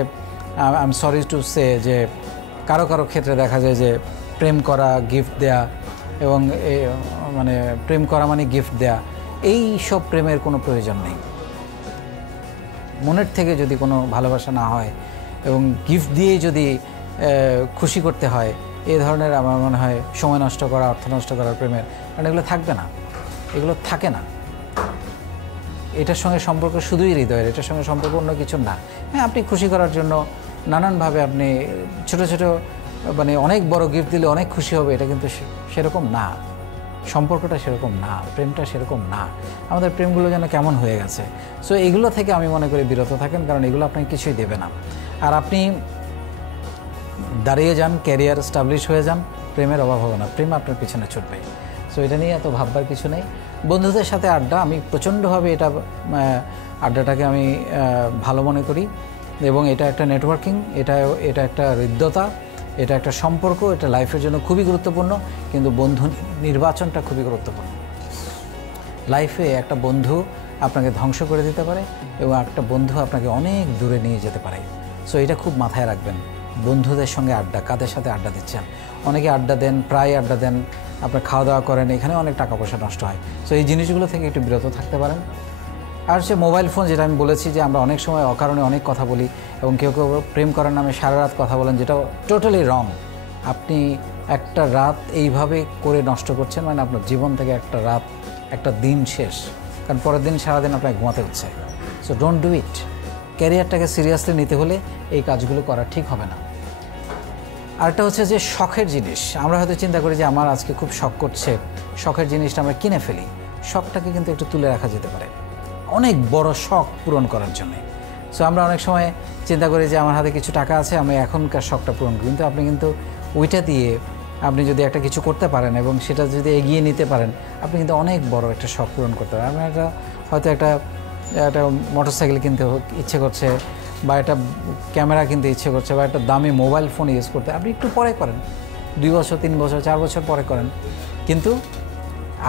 I am sorry to say, যে কারো ক্ষেত্রে দেখা যায় যে প্রেম করা, গিফট দেয়া, এবং মানে প্রেম করা মানে গিফট দেয়া, এই সব প্রেমের কোনো প্রয়োজন নেই। মনের থেকে যদি কোনো ভালোবাসা না হয় এবং গিফট দিয়ে যদি খুশি করতে হয়, এই ধরনের আমার মনে হয় সময় নষ্ট করা, অর্থ নষ্ট করার প্রেমের, কারণ এগুলো থাকবে না, এগুলো থাকে না। এটার সঙ্গে সম্পর্ক শুধুই হৃদয়ের, এটার সঙ্গে সম্পর্ক অন্য কিছু না। হ্যাঁ, আপনি খুশি করার জন্য নানানভাবে আপনি ছোট ছোট মানে অনেক বড় গিফট দিলে অনেক খুশি হবে, এটা কিন্তু সেরকম না। সম্পর্কটা সেরকম না, প্রেমটা সেরকম না। আমাদের প্রেমগুলো যেন কেমন হয়ে গেছে। সো এগুলো থেকে আমি মনে করি বিরত থাকেন, কারণ এগুলো আপনাকে কিছুই দেবে না। আর আপনি দাঁড়িয়ে যান, ক্যারিয়ার এস্টাবলিশ হয়ে যান, প্রেমের অভাব হবে না, প্রেম আপনার পিছনে ছুটবে। সো এটা নিয়ে এত ভাববার কিছু নেই। বন্ধুদের সাথে আড্ডা, আমি প্রচণ্ডভাবে আড্ডাটাকে আমি ভালো মনে করি, এবং এটা একটা নেটওয়ার্কিং, এটা একটা হৃদ্যতা, এটা একটা সম্পর্ক, এটা লাইফের জন্য খুবই গুরুত্বপূর্ণ। কিন্তু বন্ধু নির্বাচনটা খুবই গুরুত্বপূর্ণ। লাইফে একটা বন্ধু আপনাকে ধ্বংস করে দিতে পারে, এবং একটা বন্ধু আপনাকে অনেক দূরে নিয়ে যেতে পারে। সো এটা খুব মাথায় রাখবেন। বন্ধুদের সঙ্গে আড্ডা, কাদের সাথে আড্ডা দিচ্ছেন। অনেকে আড্ডা দেন, প্রায় আড্ডা দেন, আপনার খাওয়া দাওয়া করেন, এখানে অনেক টাকা পয়সা নষ্ট হয়। সো এই জিনিসগুলো থেকে একটু বিরত থাকতে পারেন। আর সে মোবাইল ফোন, যেটা আমি বলেছি যে আমরা অনেক সময় অকারণে অনেক কথা বলি, এবং কেউ প্রেম করার নামে সারা রাত কথা বলেন, যেটা টোটালি রং। আপনি একটা রাত এইভাবে করে নষ্ট করছেন, মানে আপনার জীবন থেকে একটা রাত, একটা দিন শেষ, কারণ পরের দিন সারাদিন আপনাকে ঘুমাতে হচ্ছে। So don't do it. ক্যারিয়ারটাকে সিরিয়াসলি নিতে হলে এই কাজগুলো করা ঠিক হবে না। আরেকটা হচ্ছে যে শখের জিনিস, আমরা হয়তো চিন্তা করি যে আমার আজকে খুব শখ করছে, শখের জিনিসটা আমরা কিনে ফেলি। শখটাকে কিন্তু একটু তুলে রাখা যেতে পারে অনেক বড় শখ পূরণ করার জন্য। সো আমরা অনেক সময় চিন্তা করি যে আমার হাতে কিছু টাকা আছে, আমি এখনকার শখটা পূরণ করি, কিন্তু আপনি কিন্তু ওইটা দিয়ে আপনি যদি একটা কিছু করতে পারেন এবং সেটা যদি এগিয়ে নিতে পারেন, আপনি কিন্তু অনেক বড় একটা শখ পূরণ করতে পারেন। আপনার হয়তো একটা মোটরসাইকেল কিনতে ইচ্ছে করছে, বা একটা ক্যামেরা কিনতে ইচ্ছে করছে, বা একটা দামি মোবাইল ফোন ইউজ করতে, আপনি একটু পরে করেন, 2 বছর 3 বছর 4 বছর পরে করেন, কিন্তু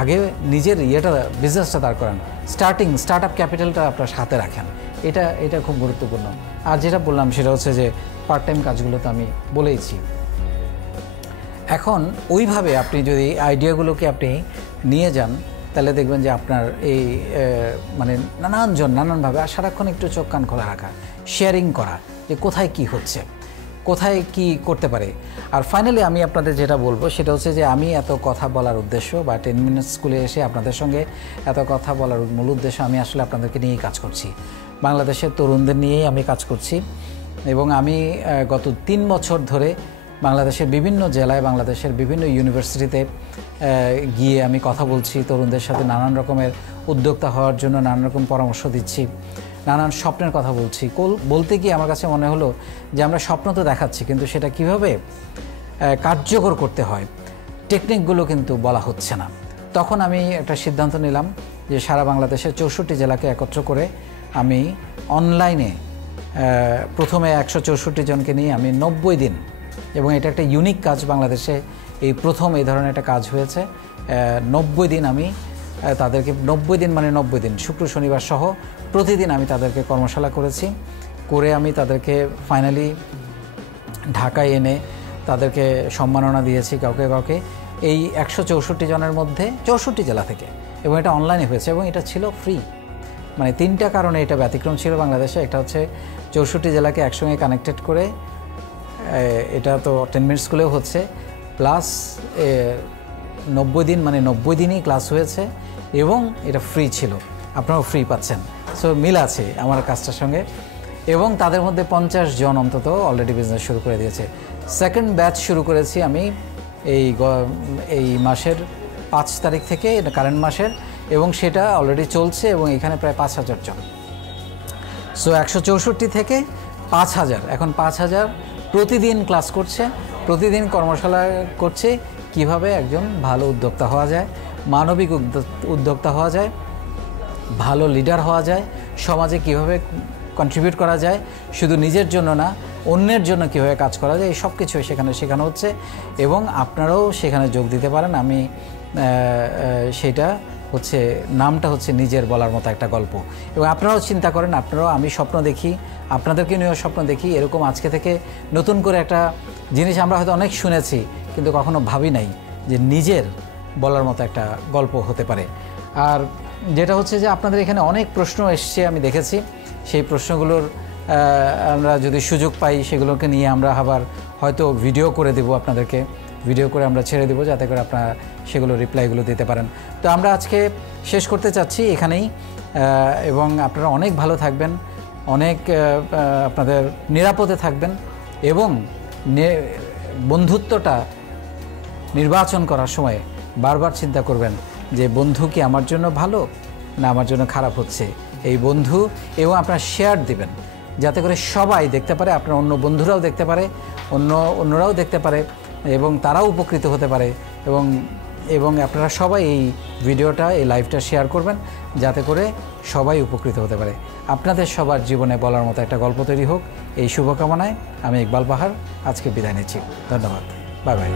আগে নিজের বিজনেসটা দাঁড় করেন। স্টার্ট আপ ক্যাপিটালটা আপনার সাথে রাখেন, এটা খুব গুরুত্বপূর্ণ। আর যেটা বললাম সেটা হচ্ছে যে পার্ট টাইম কাজগুলো তো আমি বলেইছি। এখন ওইভাবে আপনি যদি আইডিয়াগুলোকে আপনি নিয়ে যান, তাহলে দেখবেন যে আপনার এই মানে নানানভাবে, আর সারাক্ষণ একটু চোখ কান খোলা রাখা, শেয়ারিং করা, যে কোথায় কি হচ্ছে, কোথায় কি করতে পারে। আর ফাইনালি আমি আপনাদের যেটা বলবো সেটা হচ্ছে যে আমি এত কথা বলার উদ্দেশ্য, বা 10 মিনিট স্কুলে এসে আপনাদের সঙ্গে এত কথা বলার মূল উদ্দেশ্য, আমি আসলে আপনাদেরকে নিয়েই কাজ করছি, বাংলাদেশের তরুণদের নিয়েই আমি কাজ করছি। এবং আমি গত 3 বছর ধরে বাংলাদেশের বিভিন্ন জেলায়, বাংলাদেশের বিভিন্ন ইউনিভার্সিটিতে গিয়ে আমি কথা বলছি, তরুণদের সাথে নানান রকমের উদ্যোক্তা হওয়ার জন্য নানান রকম পরামর্শ দিচ্ছি, নানান স্বপ্নের কথা বলতে গিয়ে আমার কাছে মনে হলো যে আমরা স্বপ্ন তো দেখাচ্ছি, কিন্তু সেটা কিভাবে কার্যকর করতে হয়, টেকনিকগুলো কিন্তু বলা হচ্ছে না। তখন আমি একটা সিদ্ধান্ত নিলাম যে সারা বাংলাদেশের 64 জেলাকে একত্র করে আমি অনলাইনে প্রথমে 164 জনকে নিয়ে আমি 90 দিন, এবং এটা একটা ইউনিক কাজ বাংলাদেশে, এই প্রথম এই ধরনের একটা কাজ হয়েছে। 90 দিন আমি তাদেরকে, 90 দিন মানে 90 দিন শুক্র শনিবার সহ প্রতিদিন আমি তাদেরকে কর্মশালা করেছি, করে আমি তাদেরকে ফাইনালি ঢাকায় এনে তাদেরকে সম্মাননা দিয়েছি কাউকে কাউকে, এই 164 জনের মধ্যে 64 জেলা থেকে, এবং এটা অনলাইনে হয়েছে এবং এটা ছিল ফ্রি। মানে 3টা কারণে এটা ব্যতিক্রম ছিল বাংলাদেশে। একটা হচ্ছে 64 জেলাকে একসঙ্গে কানেক্টেড করে, এটা তো 10 মিনিট স্কুলেও হচ্ছে, প্লাস 90 দিন মানে 90 দিনই ক্লাস হয়েছে, এবং এটা ফ্রি ছিল, আপনারাও ফ্রি পাচ্ছেন। সো মিল আছে আমার কাজটার সঙ্গে। এবং তাদের মধ্যে 50 জন অন্তত অলরেডি বিজনেস শুরু করে দিয়েছে। সেকেন্ড ব্যাচ শুরু করেছি আমি এই মাসের 5 তারিখ থেকে, এটা কারেন্ট মাসের, এবং সেটা অলরেডি চলছে, এবং এখানে প্রায় 5000 জন। সো 164 থেকে 5000, এখন 5000 প্রতিদিন ক্লাস করছে, প্রতিদিন কর্মশালা করছে, কিভাবে একজন ভালো উদ্যোক্তা হওয়া যায়, মানবিক উদ্যোক্তা হওয়া যায়, ভালো লিডার হওয়া যায়, সমাজে কিভাবে কন্ট্রিবিউট করা যায়, শুধু নিজের জন্য না অন্যের জন্য কীভাবে কাজ করা যায়, এই সব কিছু সেখানে শেখানো হচ্ছে, এবং আপনারাও সেখানে যোগ দিতে পারেন। আমি সেটা হচ্ছে, নামটা হচ্ছে নিজের বলার মতো একটা গল্প। এবং আপনারাও চিন্তা করেন, আপনারাও, আমি স্বপ্ন দেখি, আপনাদেরকে নিয়েও স্বপ্ন দেখি, এরকম আজকে থেকে নতুন করে একটা জিনিস আমরা হয়তো অনেক শুনেছি কিন্তু কখনো ভাবি নাই যে নিজের বলার মতো একটা গল্প হতে পারে। আর যেটা হচ্ছে যে আপনাদের এখানে অনেক প্রশ্ন এসছে আমি দেখেছি, সেই প্রশ্নগুলোর আমরা যদি সুযোগ পাই সেগুলোকে নিয়ে আমরা আবার হয়তো ভিডিও করে দেব, আপনাদেরকে ভিডিও করে আমরা ছেড়ে দেবো, যাতে করে আপনারা সেগুলো রিপ্লাইগুলো দিতে পারেন। তো আমরা আজকে শেষ করতে চাচ্ছি এখানেই, এবং আপনারা অনেক ভালো থাকবেন, অনেক আপনাদের নিরাপদে থাকবেন, এবং বন্ধুত্বটা নির্বাচন করার সময় বারবার চিন্তা করবেন যে বন্ধু কি আমার জন্য ভালো না আমার জন্য খারাপ হচ্ছে, এই বন্ধু, এবং আপনারা শেয়ার দিবেন যাতে করে সবাই দেখতে পারে, আপনার অন্য বন্ধুরাও দেখতে পারে, অন্যরাও দেখতে পারে, এবং তারাও উপকৃত হতে পারে, এবং আপনারা সবাই এই ভিডিওটা, এই লাইভটা শেয়ার করবেন যাতে করে সবাই উপকৃত হতে পারে। আপনাদের সবার জীবনে বলার মতো একটা গল্প তৈরি হোক, এই শুভকামনায় আমি ইকবাল বাহার আজকে বিদায় নিচ্ছি। ধন্যবাদ, বাই বাই।